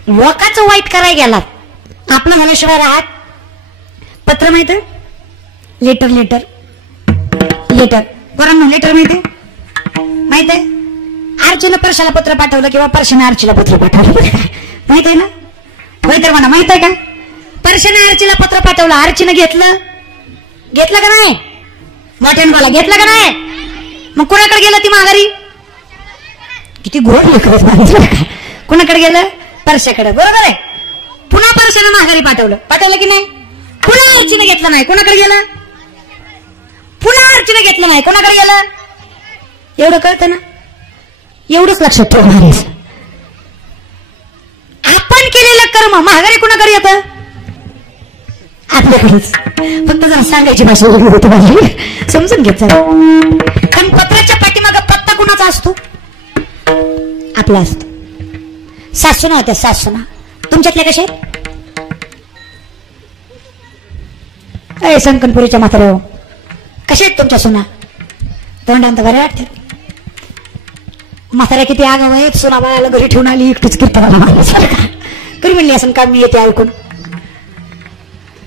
लोकांचं वाईट करायला गेलात आपलं झाल्याशिवाय राहत. पत्र माहित आहे? लेटर लेटर लेटर पोरांना लेटर माहिती माहित आहे? आर्चीनं परशाला पत्र पाठवलं किंवा परशाने आर्चीला पत्र पाठवलं, माहित आहे ना? होय तर म्हणा, माहित आहे का? परशाने आर्चीला पत्र पाठवलं, आर्चीनं घेतलं का नाही? मोठ्यानं बोला, घेतलं का नाही? मग कुणाकडे गेलं ती माघारी? किती गोड लेकरं. कुणाकडे गेलं? परशाकडे, बरोबर आहे. पुन्हा परशाने माघारी पाठवलं की नाही? पुन्हा आर्चीनं घेतलं नाही, कोणाकडे गेलं? पुन्हा आर्चीनं घेतलं नाही, कोणाकडे गेलं? एवढं कळतं ना? एवढंच लक्षात ठेवणार. आपण केलेलं कर्म माघारी कुणाकडे येतं? आपल्याकडेच. फक्त जरा सांगायची भाषा वेगळी होती माझी, समजून घेत जा. कारण पत्राच्या पाठीमागे पत्ता कुणाचा असतो? आपला असतो. सासूना होत्या, सासूना. तुमच्यातल्या कशा आहेत? संकनपुरीच्या म्हाताऱ्या हो, कशा आहेत तुमच्या सुना? तोंडांत बऱ्या वाटतात. म्हाताऱ्या किती आगाव आहेत, सुना बाळाला घरी ठेवून आली, एकटीच कीर्तनाला करी म्हणली असं का मी येते ऐकून.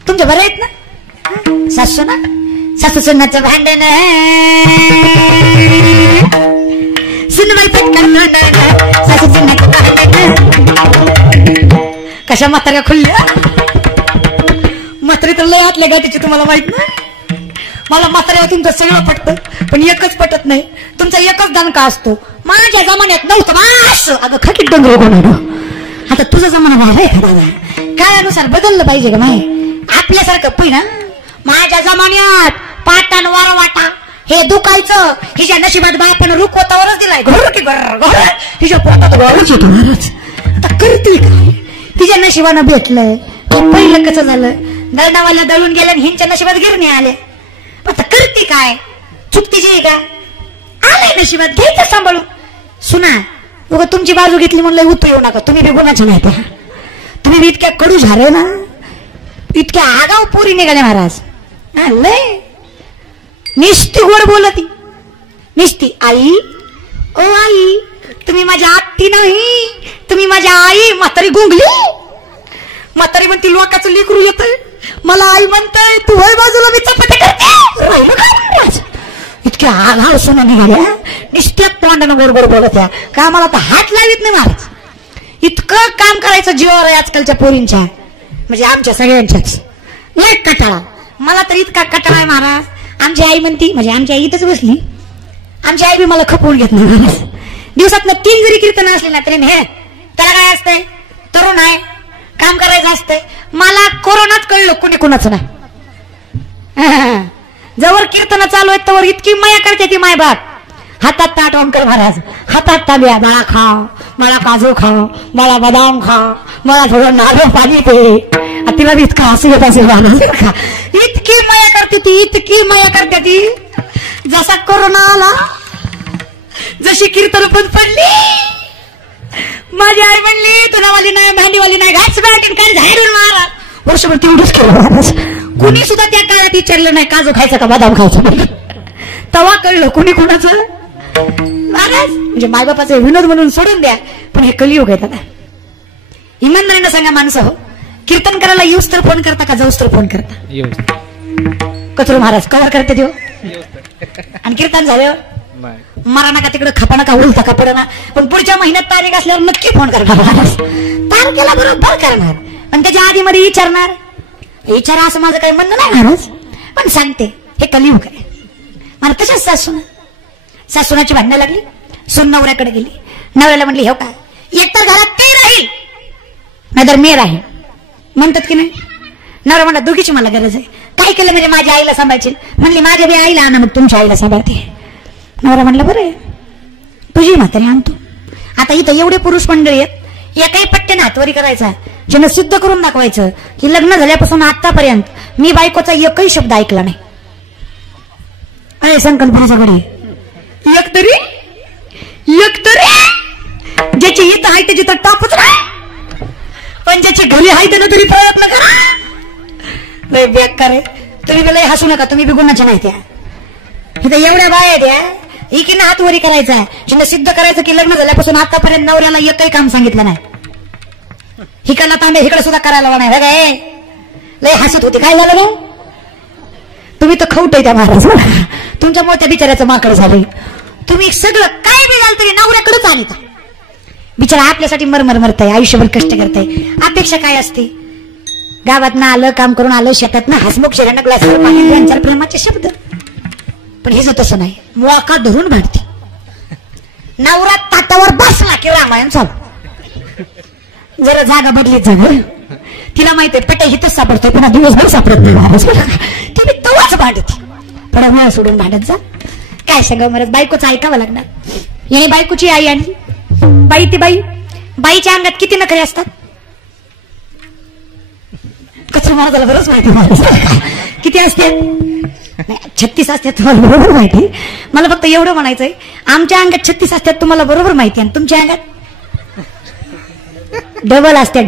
तुमच्या बरं आहेत ना सासू ना? सासू सुनाचं भांडण सुनबाई पटकन सासू सुनाचं भांडण. कशा म्हाताऱ्या खुलल्या? म्हातारी तर लय आतल्या गाठीची, तुम्हाला माहित नाही? मला म्हाताऱ्यावर तुमचं सगळं पटतं, पण एकच पटत नाही, तुमचा एकच दणका असतो. माझ्या जमान्यात नव्हतं मास. अगं खकीत डोंगर कोण, आता तुझा जमाना भाव आहे दादा, काळानुसार बदललं पाहिजे का नाही? आपल्यासारखं पहिला माझ्या जमान्यात पाटण वरवाटा हे दुखायचं, हिच्या नशिबात बापानं रुखवतावरच दिलाय, घर की घर हिच्या पोटात घरच येतो महाराज. आता करतील काय? तिच्या नशिबानं भेटलंय. पहिलं कसं झालं, दळणावाला दळून गेल्या आणि हिंच्या नशिबात गिरणी आले. आता करते काय? चुकती जे का आलंय नशिबात, घ्यायचं सांभाळून. सुना बघा, तुमची बाजू घेतली म्हणलं उतू येऊ नका, तुम्ही बी गुणाचे नाही. तुम्ही बी इतक्या कडू झाले ना, इतक्या आगाव पोरी निघाले महाराज. लय निस्ती गोड बोलती, निस्ती आई ओ आई, तुम्ही माझ्या आत्ती नाही, तुम्ही माझ्या आई. म्हातारी गुंगली, म्हातारी म्हणती लोकांचं लेकरू येतंय, मला आई म्हणताय, तू होय बाजूला मी चपाती करते. इतक्या आगाव सुना निघाल्या, निस्त्यात तोंडानं गोड गोड बोलत या का? मला तर हात लावित नाही महाराज. इतकं काम करायचं जीवावर आहे आजकालच्या पोरींच्या, म्हणजे आमच्या सगळ्यांच्याच. लय कटाळा, मला तर इतका कटाळा आहे महाराज. आमची आई म्हणती, म्हणजे आमची आई इथंच बसली, आमची आई बी मला खपवून घेत नाही महाराज. दिवसात 3 जरी कीर्तन असले ना तरी हे त्याला काय असतंय, तरुण आहे, काम करायचं असतंय. मला कोरोनात कळलं कुणी कुणाचं नाही. जवळ कीर्तन चालू आहेत तवर इतकी माया करते ती मायबाप. हातात ताट ओंकर महाराज, हातात ताब्या, बाळा खाव, मला काजू खाव, मला बदाम खाव, मला थोडं नारळ पाणी दे. तिला बी इतका हसू येत असेल महाराज. इतकी माया करते ती, इतकी माया करते ती. जसा कोरोना आला, जशी कीर्तन बंद पडली, माझी आई म्हणली तुनावाली नाही, भांडीवाली नाही, घास बॅटिंग काय झाडून महाराज. वर्षभर तेवढंच केलं महाराज. कुणी सुद्धा त्या काळात विचारलं नाही काजू खायचं का बदाम खायचं. तवा कळलं कुणी कुणाचं महाराज. म्हणजे मायबापाचे विनोद म्हणून सोडून द्या, पण हे कलियुग आहे दादा. इमानदारीनं सांगा माणसं हो, कीर्तन करायला येऊस तर फोन करता का जाऊस तर फोन करता? कचरू महाराज कवर करते देव. आणि कीर्तन झाल्यावर मारा नका तिकडे, खपा नका, उलता का पडा ना. पण पुढच्या महिन्यात तारीख असल्यावर नक्की फोन करणार महाराज. तारखेला बरोबर करणार, पण त्याच्या आधी मध्ये विचारणार. विचारा असं माझं काही म्हणणं नाही महाराज, पण सांगते हे कलियुग आहे. मला तशाच सासूनाची भांडणं लागली, सून नवऱ्याकडे गेली. नवऱ्याला म्हणली हो का, एकतर घरात ते राहील नाहीतर मी राहील म्हणतात की नाही. नवरा म्हणला दोघीची मला गरज आहे. काय केलं म्हणजे माझ्या आईला सांभाळशील? म्हणली माझ्या बी आईला आणा, मग तुमच्या आईला सांभाळते. नवरा म्हणला बरं आहे, तुझी म्हातारी आणतो. आता इथं एवढे पुरुष मंडळी आहेत, एकाही पट्ट्याने हातवारी करायचा, ज्यानं सिद्ध करून दाखवायचं की लग्न झाल्यापासून आतापर्यंत मी बायकोचा एकही शब्द ऐकला नाही. अरे संकल्पनाचा गडी एकतरी ज्याची हित आहे त्याची तर टापच नाही, पण ज्याची घरी आहे त्यानं तरी प्रयत्न करा. लय बेकार आहे. तुम्ही लय हसू नका, तुम्ही बी गुणाच्या नाही त्या. इथं एवढ्या बाया आहेत या, एकीनं हात वरी करायचा, जिनं सिद्ध करायचं की लग्न झाल्यापासून आतापर्यंत नवऱ्याला एकही काम सांगितलं नाही. हिकडला तांबे इकडे सुद्धा करायला नाही. काय लय हसत होती. काय झालं रे? तुम्ही तर खवटय त्या महाराज. तुमच्यामुळे त्या बिचाऱ्याचं माकड झालंय. तुम्ही सगळं काय बी झालं तरी नवऱ्याकडेच आले का? बिचारा आपल्यासाठी मरमर मरताय, आयुष्यभर कष्ट करताय. अपेक्षा काय असते? गावात ना आलं, काम करून आलं, शेतात ना हसमुख शेऱ्यांना ग्लासवर पाणी, 2-4 प्रेमाचे शब्द. पण हे तसं नाही, मोका धरून भांडते. नवरा ताटावर बसला की रामायण चालू. जरा जागा बदलीत जागा. तिला माहितीये पेटे हिथच सापडतोय, पुन्हा दिवसभर सापडत नाही. ती मी तवाच भांडते. थोडा वेळ सोडून भांडत जा. काय सांगा मरत, बायकोचं ऐकावं लागणार. याने बायकोची आई आणली. बाई ती बाईच्या अंगात किती नखरे असतात? कचरा महाराजाला बरंच माहिती. किती असते? 36 असतात. तुम्हाला बरोबर माहिती. मला फक्त एवढं म्हणायचंय, आमच्या अंगात 36 असतात तुम्हाला बरोबर माहिती, आणि तुमच्या अंगात डबल असतात.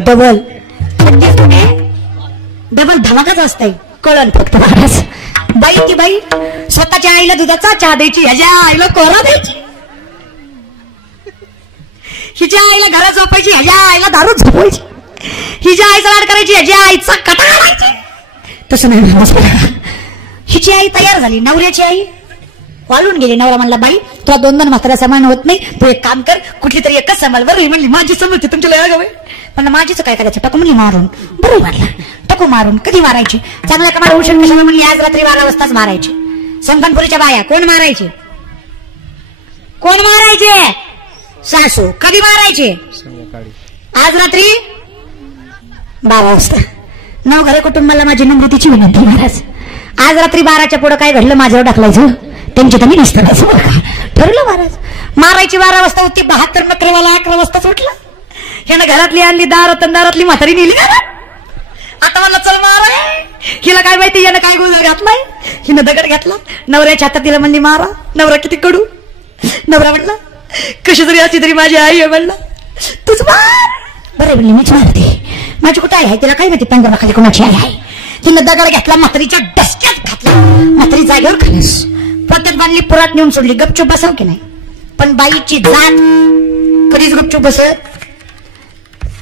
डबल धमाकाच असतंय. कळण फक्त महाराज. बाई ती बाई स्वतःच्या आईला दुधाचा चहा द्यायची, ह्याच्या आईला कोरा द्यायची. हिच्या आईला घरात झोपायची, ह्याच्या आईला दारू झोपायची. हिच्या आईचा लाड करायची, ह्याच्या आईचा कटा घालायची. तसं नाही. हिची आई तयार झाली, नवऱ्याची आई वाळून गेली. नवरा म्हणला, बाई तुला 2 म्हातारा समान होत नाही, तू एक काम कर, कुठली तरी एकच सांभाळ. बरं म्हणली, माझी समजते तुमच्या लया गाव. पण माझीच काय करायचं? टाकू म्हणली मारून. बरोबर म्हणला, टाकू मारून. कधी मारायची? चांगल्या कमाल उशीर कशाला म्हणली, आज रात्री 12 वाजताच मारायची. संकनपुरीच्या बाया कोण मारायचे? सासू. कधी मारायचे? आज रात्री 12 वाजता. 9 घरे कुटुंबाला माझी नम्रतेची विनंती महाराज. आज रात्री 12च्या पुढे काय घडलं माझ्यावर ढकलायचं, त्यांची तर मी नसतं. ठरलं महाराज. मारायची 12 वाजता होती. 72 नखरेवाला 11 वाजता सुटला. ह्यानं घरातली आणली दारातली म्हातारी नेली. आता मला चल मारा. हिला काय माहिती यानं काय गोंधळ घातलाय. हिनं दगड घातला, नवऱ्याच्या हातात तिला म्हणली मारा. नवरा किती कडू. नवरा म्हणला, कशी तरी असली तरी माझी आई आहे. म्हणला तूच मार. बरं म्हणली, मीच मारते. माझी कुठं आई आहे तिला काय माहिती, पंजाबाखाली कोणाची आई आहे. तिनं दगड घेतला, म्हातारीच्या डसक्यात घातला. म्हातारी जागेवर खालीस. पद्धत बांधली, पुरात नेऊन सोडली. गपचूप बसव की नाही? पण बाईची जात कधीच गपचूप बसत.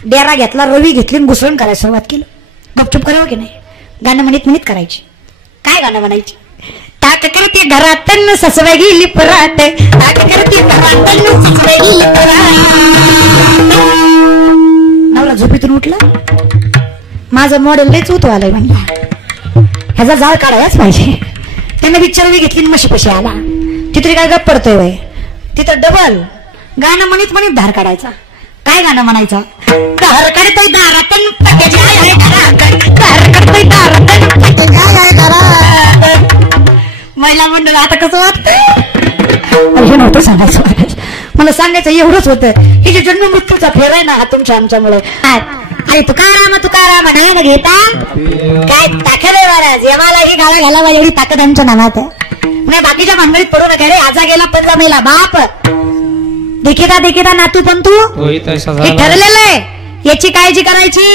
डेरा घेतला, रवी घेतली, घुसळून करायला सुरुवात केली. गपचूप करावं की नाही? गाणं म्हणत करायची. काय गाणं म्हणायची? ताक करते घरात ससवे गेली परात. ताक करते घरात ससवे गेली परात. नवरा झोपेतून उठला. माझं मॉडेल लयच उतू आलंय म्हणला, ह्याचा जाळ काढायलाच पाहिजे. त्याने विचारवी घेतली, म्हशी पशी आला. तिथे काय गप पडतोय वय. तिथं डबल गाणं म्हणत धार काढायचा. काय गाणं म्हणायचं? धार काढतोय दारात, महिला मंडळ. आता कसं वाटतंय? हे नव्हतं सांगायचं. मला सांगायचं एवढंच होतं. ही जी जन्म मृत्यूचा फेर आहे ना हा तुमच्या आमच्यामुळे. अरे तुकाराम नाही ना घेता काय ताकद आहे महाराज. याला ही गाळा घाला पाहिजे एवढी ताकद आमच्या नावात आहे. नाही बाकीच्या भानगडीत पडू नका रे. आजा गेला पंजा मेला बाप. देखीता नातू पण तू हे ठरलेलं आहे. याची काळजी करायची.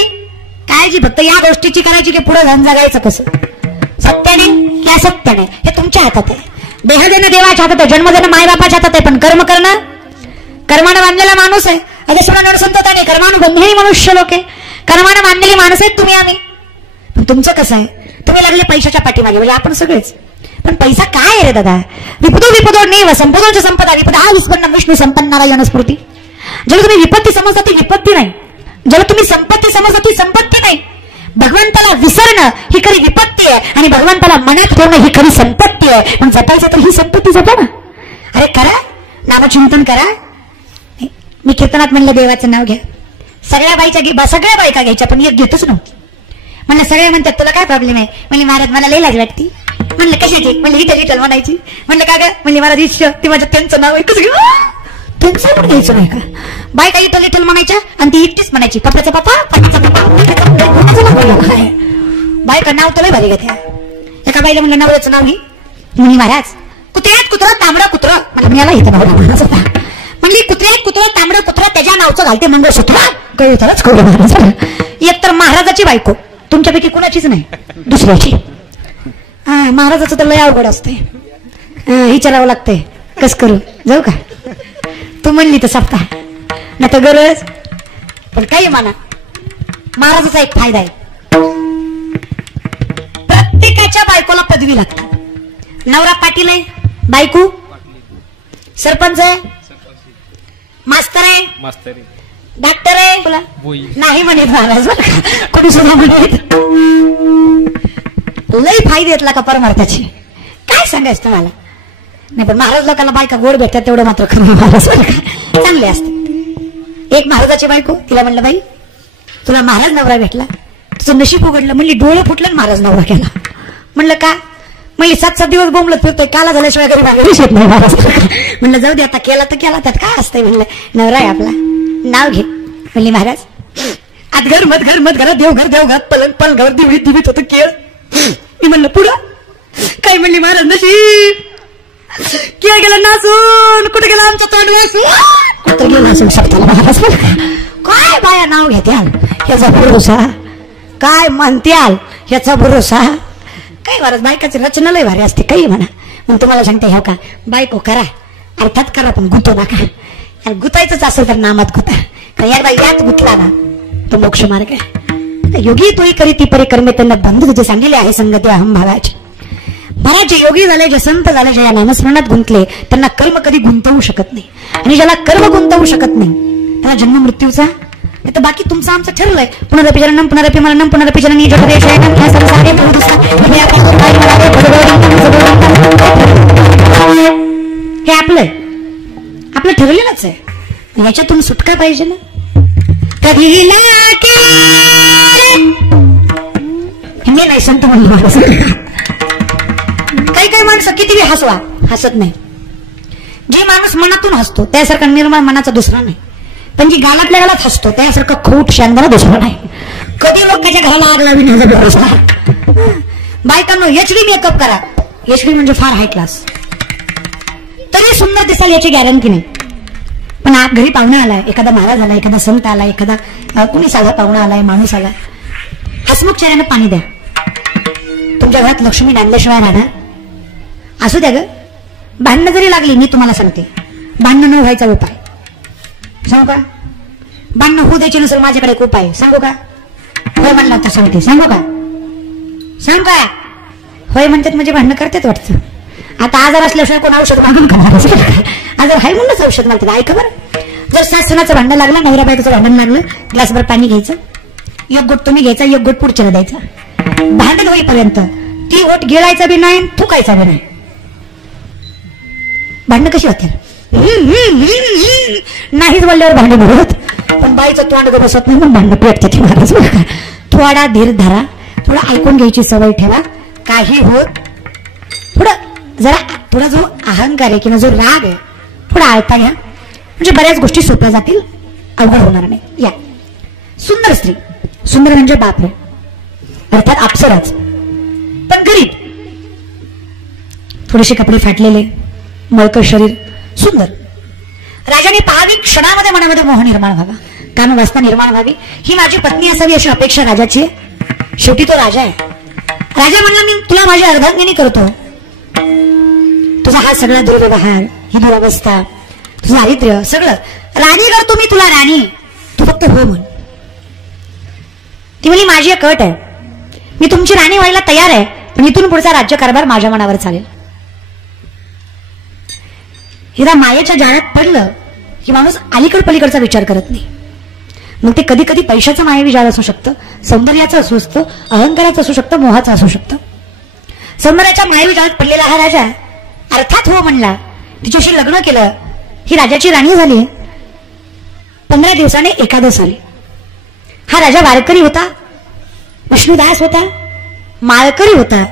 काळजी फक्त या गोष्टीची करायची की पुढे घन जगायचं कसं, सत्याने की असत्याने, हे तुमच्या हातात आहे. देह देणं देवाच्या हातात आहे, जन्म देणं मायबापाच्या हातात आहे. पण कर्म करणं कर्मानं बांधलेला माणूस आहे. अगेश्वरानं संतता नाही, कर्मानं बंधलेली मनुष्य लोक आहे. कर्मानं बांधलेली माणसं आहेत तुम्ही आम्ही. पण तुमचं कसं आहे? तुम्ही लागले पैशाच्या पाठीमागे, म्हणजे आपण सगळेच. पण पैसा काय आहे रे दादा? विपदो नेव संपदोंच संपदा विपदा विस्पन्न विष्णू संपन्नारायण स्फूर्ती. ज्याला तुम्ही विपत्ती समजता ती विपत्ती नाही, ज्याला तुम्ही संपत्ती समजता ती संपत्ती नाही. भगवंताला विसरणं ही खरी विपत्ती आहे, आणि भगवंताला मनात ठेवणं ही खरी संपत्ती आहे. पण जपायचं तर ही संपत्ती जपा ना. अरे करा, नामचिंतन करा. मी कीर्तनात म्हणलं देवाचं नाव घ्या. सगळ्या बायका घ्यायच्या, पण एक घेतच नव्हती. म्हणलं सगळ्या म्हणतात तुला काय प्रॉब्लेम आहे? म्हणले महाराज मला लई लाज वाटती. म्हणलं कशाची? म्हणले लिटल म्हणायची. म्हणलं का ग? म्हणले महाराज इच्छा ती माझ्या त्यांचं नाव आहे. कसं त्यांचं पण घ्यायचं नाही का? बायका लिटल म्हणायच्या आणि ती इट्टीच म्हणायची. पप्पाचा पप्पा बायका नाव तर लई भारी घेत्या. एका बाईला म्हणलं नवऱ्याचं नाव घे. म्हणे महाराज कुत्र्यात कुत्रा तांबडा कुत्र. मला याला इथं नाव म्हणली कुत्र्यात कुत्रा तांबडं कुत्र त्याच्या नावचं घालते मंगळसूत्र. कळताच करू महाराज. एक तर महाराजाची बायको, तुमच्यापैकी कुणाचीच नाही, दुसऱ्याची. हा, महाराजाचं तर लय अवघड असते, विचारावं लागतंय कस करू, जाऊ का तू म्हणली तर सप्ताह ना तर गरज. पण काही म्हणा, महाराजाचा एक फायदा आहे, प्रत्येकाच्या बायकोला पदवी लागते. नवरा पाटील आहे, बायको सरपंच आहे, मास्तर आहे, डॉक्टर आहे, नाही म्हणत महाराज कोणी सुद्धा म्हणत. लई फायदे येतला का परमार्थाची, काय सांगायचं तुम्हाला. नाही पण महाराज लोकांना बायका गोड भेटतात तेवढं मात्र खरं, महाराज चांगले असते. एक महाराजाची बायको, तिला म्हणलं बाई तुला महाराज नवरा भेटला, तुझं नशीब उघडलं. म्हणली डोळं फुटलं, महाराज नवरा केला. म्हणलं का, म्हणली 7-7 दिवस बोंबलत फिरतोय, काला झाल्याशिवाय घरी मागे शेत नाही महाराज. म्हणलं जाऊ दे आता, केला तर केला, त्यात काय असतंय. म्हणलं नवरा आहे आपला, नाव घे. म्हणली महाराज आत घर मत घर मत घरात देवघर देवघरात पलंग पलंगावर दिवळीत दिवीत होतं केळ. मी म्हणलं पुढं काय. म्हणली महाराज नशीब केळ गेला नासून, कुठे गेला आमचा तोंड वासून, कुठं गेला असून शकतो महाराज. काय बाया नाव घेत्याल ह्याचा भरोसा, काय म्हणत्याल ह्याचा भरोसा. काय महाराज बायकाची रचना लय भारी असते, काही म्हणा. मग तुम्हाला सांगते ह्या का, बायको करा अर्थात करा, पण गुंतो नका. गुतायचंच असेल तर नामात गुता, यार बाई यात गुतला ना तो मोक्ष मार्ग आहे. योगी तोही करी ती परी कर्मे त्यांना बंधू जे सांगितले आहे संगती अहम भावाचे. बऱ्याच जे योगी झाले, जे संत झाले, जे या नामस्मरणात गुंतले, त्यांना कर्म कधी गुंतवू शकत नाही. आणि ज्याला कर्म गुंतवू शकत नाही त्याला जन्म मृत्यूचा, तर बाकी तुमचं आमचं ठरलंय. पुनरपि जननम पुनरपि मरणम पुनरपि जननी जगते शयनम ह्या संसारे हे आपलं आपलं ठरलेलंच आहे. याच्यातून सुटका पाहिजे ना. कधी मी नाही संत म्हणलं माणूस. काही काही माणसं किती हसवा हसत नाही. जे माणूस मनातून हसतो त्यासारखा निर्मळ मनाचा दुसरा नाही. पण जी गालातल्या गालात हसतो त्यासारखं खोट शानदार दुसरा नाही. कधी लोकांच्या घराला आग लावी नाही. बायकांनो HD मेकअप करा. HD म्हणजे फार हाय क्लास, तरी सुंदर दिसाल याची गॅरंटी नाही. पण घरी पाहुणा आलाय, एखादा महाराज आला, एखादा संत आला, एखादा कुणी साधा पाहुणा आलाय, माणूस आला, हसमुख चेहऱ्यानं पाणी द्या. तुमच्या घरात लक्ष्मी नांदल्याशिवाय राहणार असू द्या ग. भांडणं जरी लागली, मी तुम्हाला सांगते, भांडणं न व्हायचा उपाय सांगू का. भांडणं होऊ द्यायची नसेल, माझ्याकडे एक उपाय सांगू का. होय म्हणला तर सांगते, सांगू का. सांग का. होय म्हणतात म्हणजे भांडणं करतात वाटतं. आता आजार असल्याशिवाय कोण औषध मागून करणार. आजार हाय म्हणूनच औषध मागतात. ऐका बरं, जर सासनाचं भांडण लागलं, नवरा बायकोचं भांडण लागलं, ग्लासभर पाणी घ्यायचं, एक गोट तुम्ही घ्यायचा, एक गोट पुढच्याला द्यायचा. भांडण होईपर्यंत ती ओट गिळायचा बी नाही, थुकायचा बी नाही. भांडणं कशी होते. नाहीच बोलल्यावर भांडण होत, पण बाईचं तोंड ग बसत नाही म्हणून भांडणं पेटते. महाराज थोडा धीर धरा, थोडं ऐकून घ्यायची सवय ठेवा. काही होत थोडं जरा थोडा जो अहंकार आहे किंवा जो राग आहे थोडा आळता घ्या, म्हणजे बऱ्याच गोष्टी सोप्या जातील, अवघड होणार नाही. या सुंदर स्त्री, सुंदर म्हणजे बापरे अर्थात अप्सराच, पण गरीब, थोडेसे कपडे फाटलेले, मळकट शरीर, सुंदर. राजाने पाहावी, क्षणामध्ये मनामध्ये मोह निर्माण व्हावा, कामवासना निर्माण व्हावी. ही माझी पत्नी असावी अशी अपेक्षा राजाची आहे. शेवटी तो राजा आहे. राजा म्हणला मी तुला माझी अर्धांगिनी करतो. तुझा हा सगळा दुर्व्यवहार, ही दुरावस्था, तुझं दारिद्र्य सगळं राणी करतो मी तुला राणी, तू फक्त हो म्हण. ती म्हणली माझी एक अट आहे, मी तुमची राणी व्हायला तयार आहे, पण इथून पुढचा राज्यकारभार माझ्या मनावर चालेल. हिरा मायेच्या जाळ्यात पडलं की माणूस अलीकड पलीकडचा विचार करत नाही. मग ते कधी कधी पैशाचं मायवी जाळ असू शकतं, सौंदर्याचं असू शकतं, अहंकाराचं असू शकतं, मोहाचं असू शकतं. सौंदर्याच्या मायवी जाळ्यात पडलेला हा राजा अर्थात हो म्हणला, तिच्याशी लग्न केलं, ही राजाची राणी झाली. 15 दिवसाने एकादश आली. हा राजा वारकरी होता, विष्णुदास होता, माळकरी होता.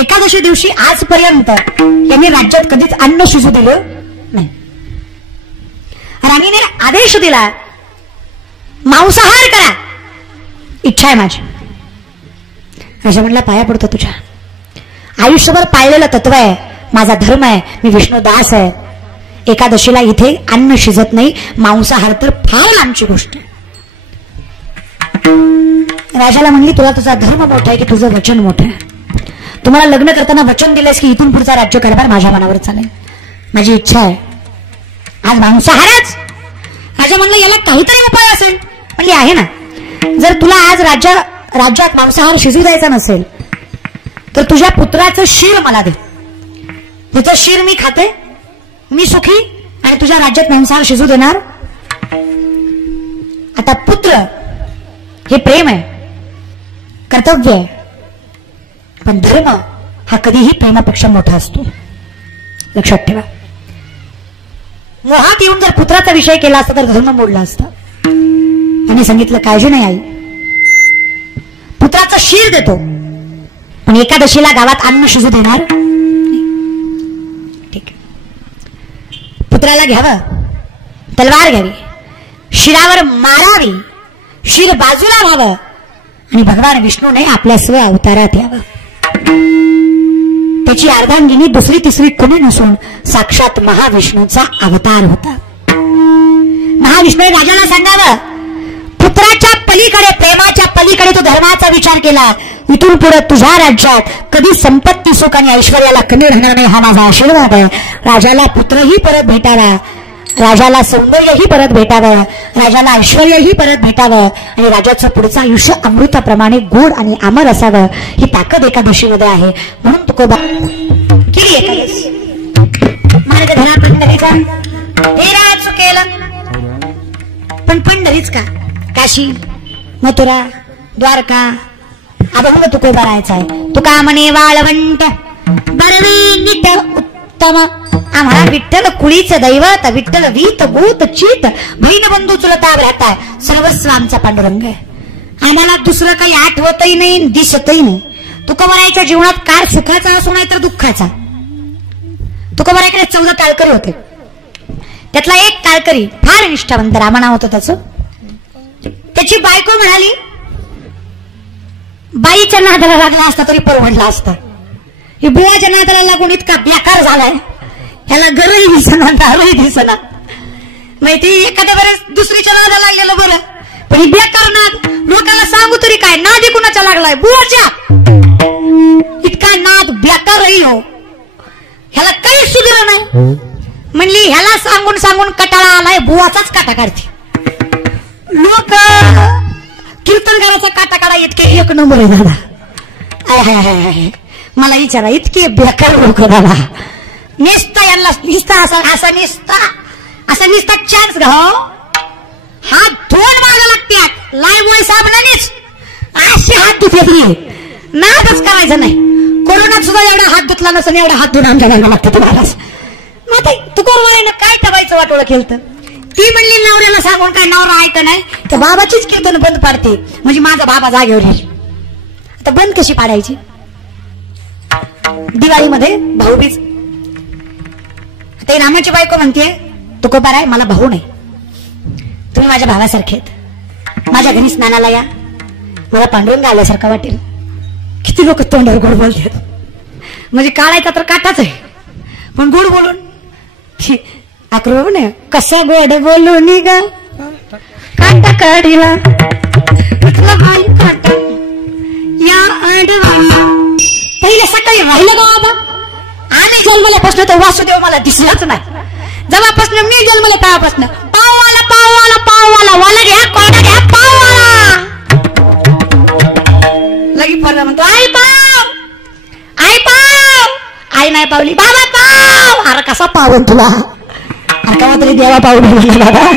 एकादशी दिवशी आजपर्यंत यांनी राज्यात कधीच अन्न शिजू दिलं नाही. राणीने आदेश दिला मांसाहार करा, इच्छा आहे माझी. राजा म्हणला पाया पडतो तुझ्या, आयुष्यभर पाळलेलं तत्व आहे, माझा धर्म आहे, मी विष्णुदास आहे. एकादशीला इथे अन्न शिजत नाही, मांसाहार तर फार लांबची गोष्ट आहे. राजाला म्हणली तुला तुझा धर्म मोठा आहे की तुझं वचन मोठं आहे. तुम्हाला लग्न करताना वचन दिलंस की इथून पुढचा राज्यकारभार माझ्या मनावर चालेल. माझी इच्छा आहे आज मांसाहारच. राजा म्हणलं याला काहीतरी उपाय असेल. म्हणली आहे ना. जर तुला आज राज्यात मांसाहार शिजू द्यायचा नसेल तर तुझ्या पुत्राचं शिर मला दे. त्याचं शिर मी खाते, मी सुखी, आणि तुझ्या राज्यात मांसाहार शिजू देणार. आता पुत्र हे प्रेम आहे, कर्तव्य आहे, पण धर्म हा कधीही प्रेमापेक्षा मोठा असतो. लक्षात ठेवा. मोहात येऊन जर पुत्राचा विषय केला असता तर धर्म मोडला असता. आणि सांगितलं काळजी नाही आई, पुत्राचं शीर देतो पण एकादशीला गावात अन्न शिजू देणार. ठीक आहे. पुत्राला घ्यावं, तलवार घ्यावी, शिरावर मारावी, शिर बाजूला व्हावं आणि भगवान विष्णूने आपल्या स्व अवतारात यावं. त्याची अर्धांगिनी दुसरी तिसरी कोणी नसून साक्षात महाविष्णूचा अवतार होता. महाविष्णूने राजाला सांगावं पुत्राच्या पलीकडे, प्रेमाच्या पलीकडे तू धर्माचा विचार केला. इथून पुढे तुझ्या राज्यात कधी संपत्ती सुख आणि ऐश्वर्याला कमी राहणार नाही हा माझा आशीर्वाद आहे. राजाला पुत्रही परत भेटावा, राजाला सौंदर्यही परत भेटावं, राजाला ऐश्वर्यही परत भेटावं आणि राजाचं पुढचं आयुष्य अमृताप्रमाणे गोड आणि अमर असावं. ही ताकद एकादशीमध्ये आहे. म्हणून तुकोबा केली एकादशी. मार्ग धरा पंढरीचा, हेरा चुकेलं. पण पंढरीच का, काशी, मथुरा, द्वारका, अभंग तुकोबा राहायचा आहे. तुका म्हणे वाळवंट बरवी नीट उत्तम. आम्हाला विठ्ठल कुळीचं दैवत, विठ्ठल वीत भूत चित बहीण बंधू चुलता राहताय. सर्वस्व आमचा पांडुरंग आहे. आम्हाला दुसरं काही आठवतही नाही, दिसतही नाही. तुकोबारायच्या जीवनात काळ सुखाचा असो नाही तर दुःखाचा. तुकोबारायकडे 14 काळकरी होते. त्यातला एक काळकरी फार निष्ठावंत, रामा नाव होतं त्याचं. त्याची बायको म्हणाली बाईच्या नादाला लागला असता तरी परवडला असता. ही बुवाच्या नादाला लागून इतका बेकार झालाय, ह्याला घरही दिसना, दारूही दिसना. माहिती एखाद्या वेळेस दुसरीच्या नादाला लागलेलं बरं, पण ही बेकार नाद लोकांना सांगू तरी काय. नादी कुणाच्या लागलाय? बुवाच्या. इतका नाद बेकारही हो, ह्याला काही सुधार नाही. म्हणली ह्याला सांगून सांगून कटाळा आलाय, बुवाचाच काटा काढते. लोक कीर्तनकाराचा काटा काढा इतके एक नंबर आहे दादा. मला विचारा इतके बेकार लोक दादा. निसता यांना निसता असा निसता चान्स घाव. हात धुवून मागे लागतात लाईव्ह बॉय साबणानेच. असे हात धुते नादच करायचा नाही. कोरोनात सुद्धा एवढा हात धुतला नसून एवढा हात धुवून आमच्या लागला लागतं तुम्हाला. मग तू कोरोना काय ठेवायचं वाटोळं केलं. ती म्हणली नवऱ्याला सांगून काय नवरा आहे का नाही तर बाबाचीच कीर्तन बंद पाडते. म्हणजे माझा बाबा जागेवर येईल. आता बंद कशी पाडायची? दिवाळीमध्ये भाऊबीज. ते रामाची बायको म्हणते तुकोबाराय मला भाऊ नाही, तुम्ही माझ्या भावासारखे आहेत. माझ्या घरी स्नानाला या, मला पांडुरंग आल्यासारखं वाटेल. किती लोक तोंडावर गोड बोलतात. म्हणजे काढायचा तर काटाच आहे पण गोड बोलून अक्रो ने कसा गोड बोलून ग काटा काढीला काटा या आडवा. पहिले सकाळी राहिलं का बाबा? आम्ही जन्मल्यापासून तर वासुदेव मला दिसलाच नाही. जेव्हापासून मी जन्मले तेव्हापासून पाववाला पाववाला पाववाला वाला घ्या कोणा घ्या पाववाला. लगी पडला म्हणतो आई पाव, आई पाव. आई नाही पावली, बाबा पाव. अरे कसा पावन तुला? का तरी देवा पाव दादा.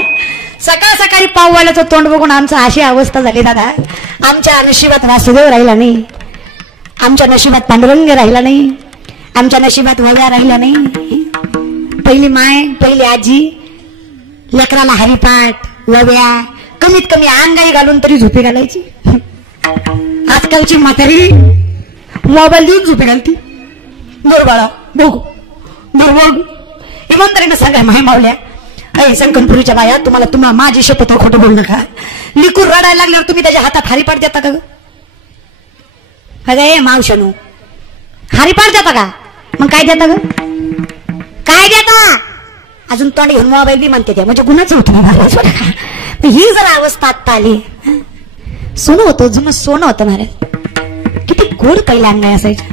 सकाळ सकाळी पाववाल्याचं तोंड बघून आमचं अशी अवस्था झाली दादा. आमच्या नशिबात वासुदेव राहिला नाही, आमच्या नशिबात पांडुरंग राहिला नाही, आमच्या नशिबात वव्या राहिला नाही. पहिली माय, पहिली आजी लेकराला हरिपाठ वव्या कमीत कमी अंगाई घालून तरी झोपी घालायची. आजकालची म्हातारी मोबाईल देऊन झोपी घालती. दुर्बाळा बघू दुर्बळ. इमानदारीनं सांगा माय मावल्या, अय संकनपुरीच्या बाया, तुम्हाला माझी शपथ खोटं बोलू नका. लिकूर रडायला लागल्यावर तुम्ही त्याच्या हातात हरिपाठ देता का? अगे मावशानू हरिपाठ देता का? मग काय देता ग? काय देता? अजून तोंड घेऊन मोबाईल बी म्हणते त्या, म्हणजे गुन्हाच होत. ही जर अवस्था आत्ता आली सोनं होतं, जुनं सोनं होतं महाराज. किती गोड पहिल्या अंगाई असायच्या.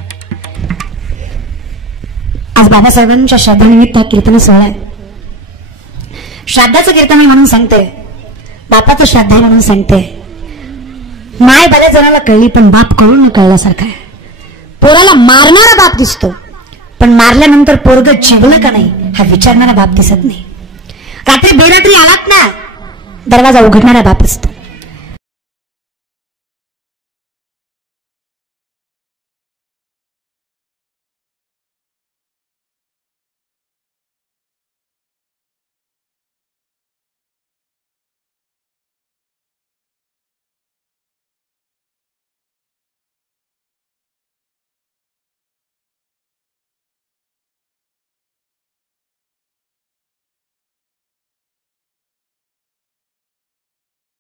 आज बाबासाहेबांच्या श्राद्धानिमित्त कीर्तन सोहळा आहे. श्राद्धाचं कीर्तन म्हणून सांगते, बापाचं श्राद्ध आहे म्हणून सांगते. माय बऱ्याच जणाला कळली पण बाप कळून न कळल्यासारखा आहे. पोराला मारणारा बाप दिसतो पण मारल्यानंतर पोरग जिवलं का नाही हा विचारणारा बाप दिसत नाही. रात्री बेरात्री आलात ना दरवाजा उघडणारा बाप असतो.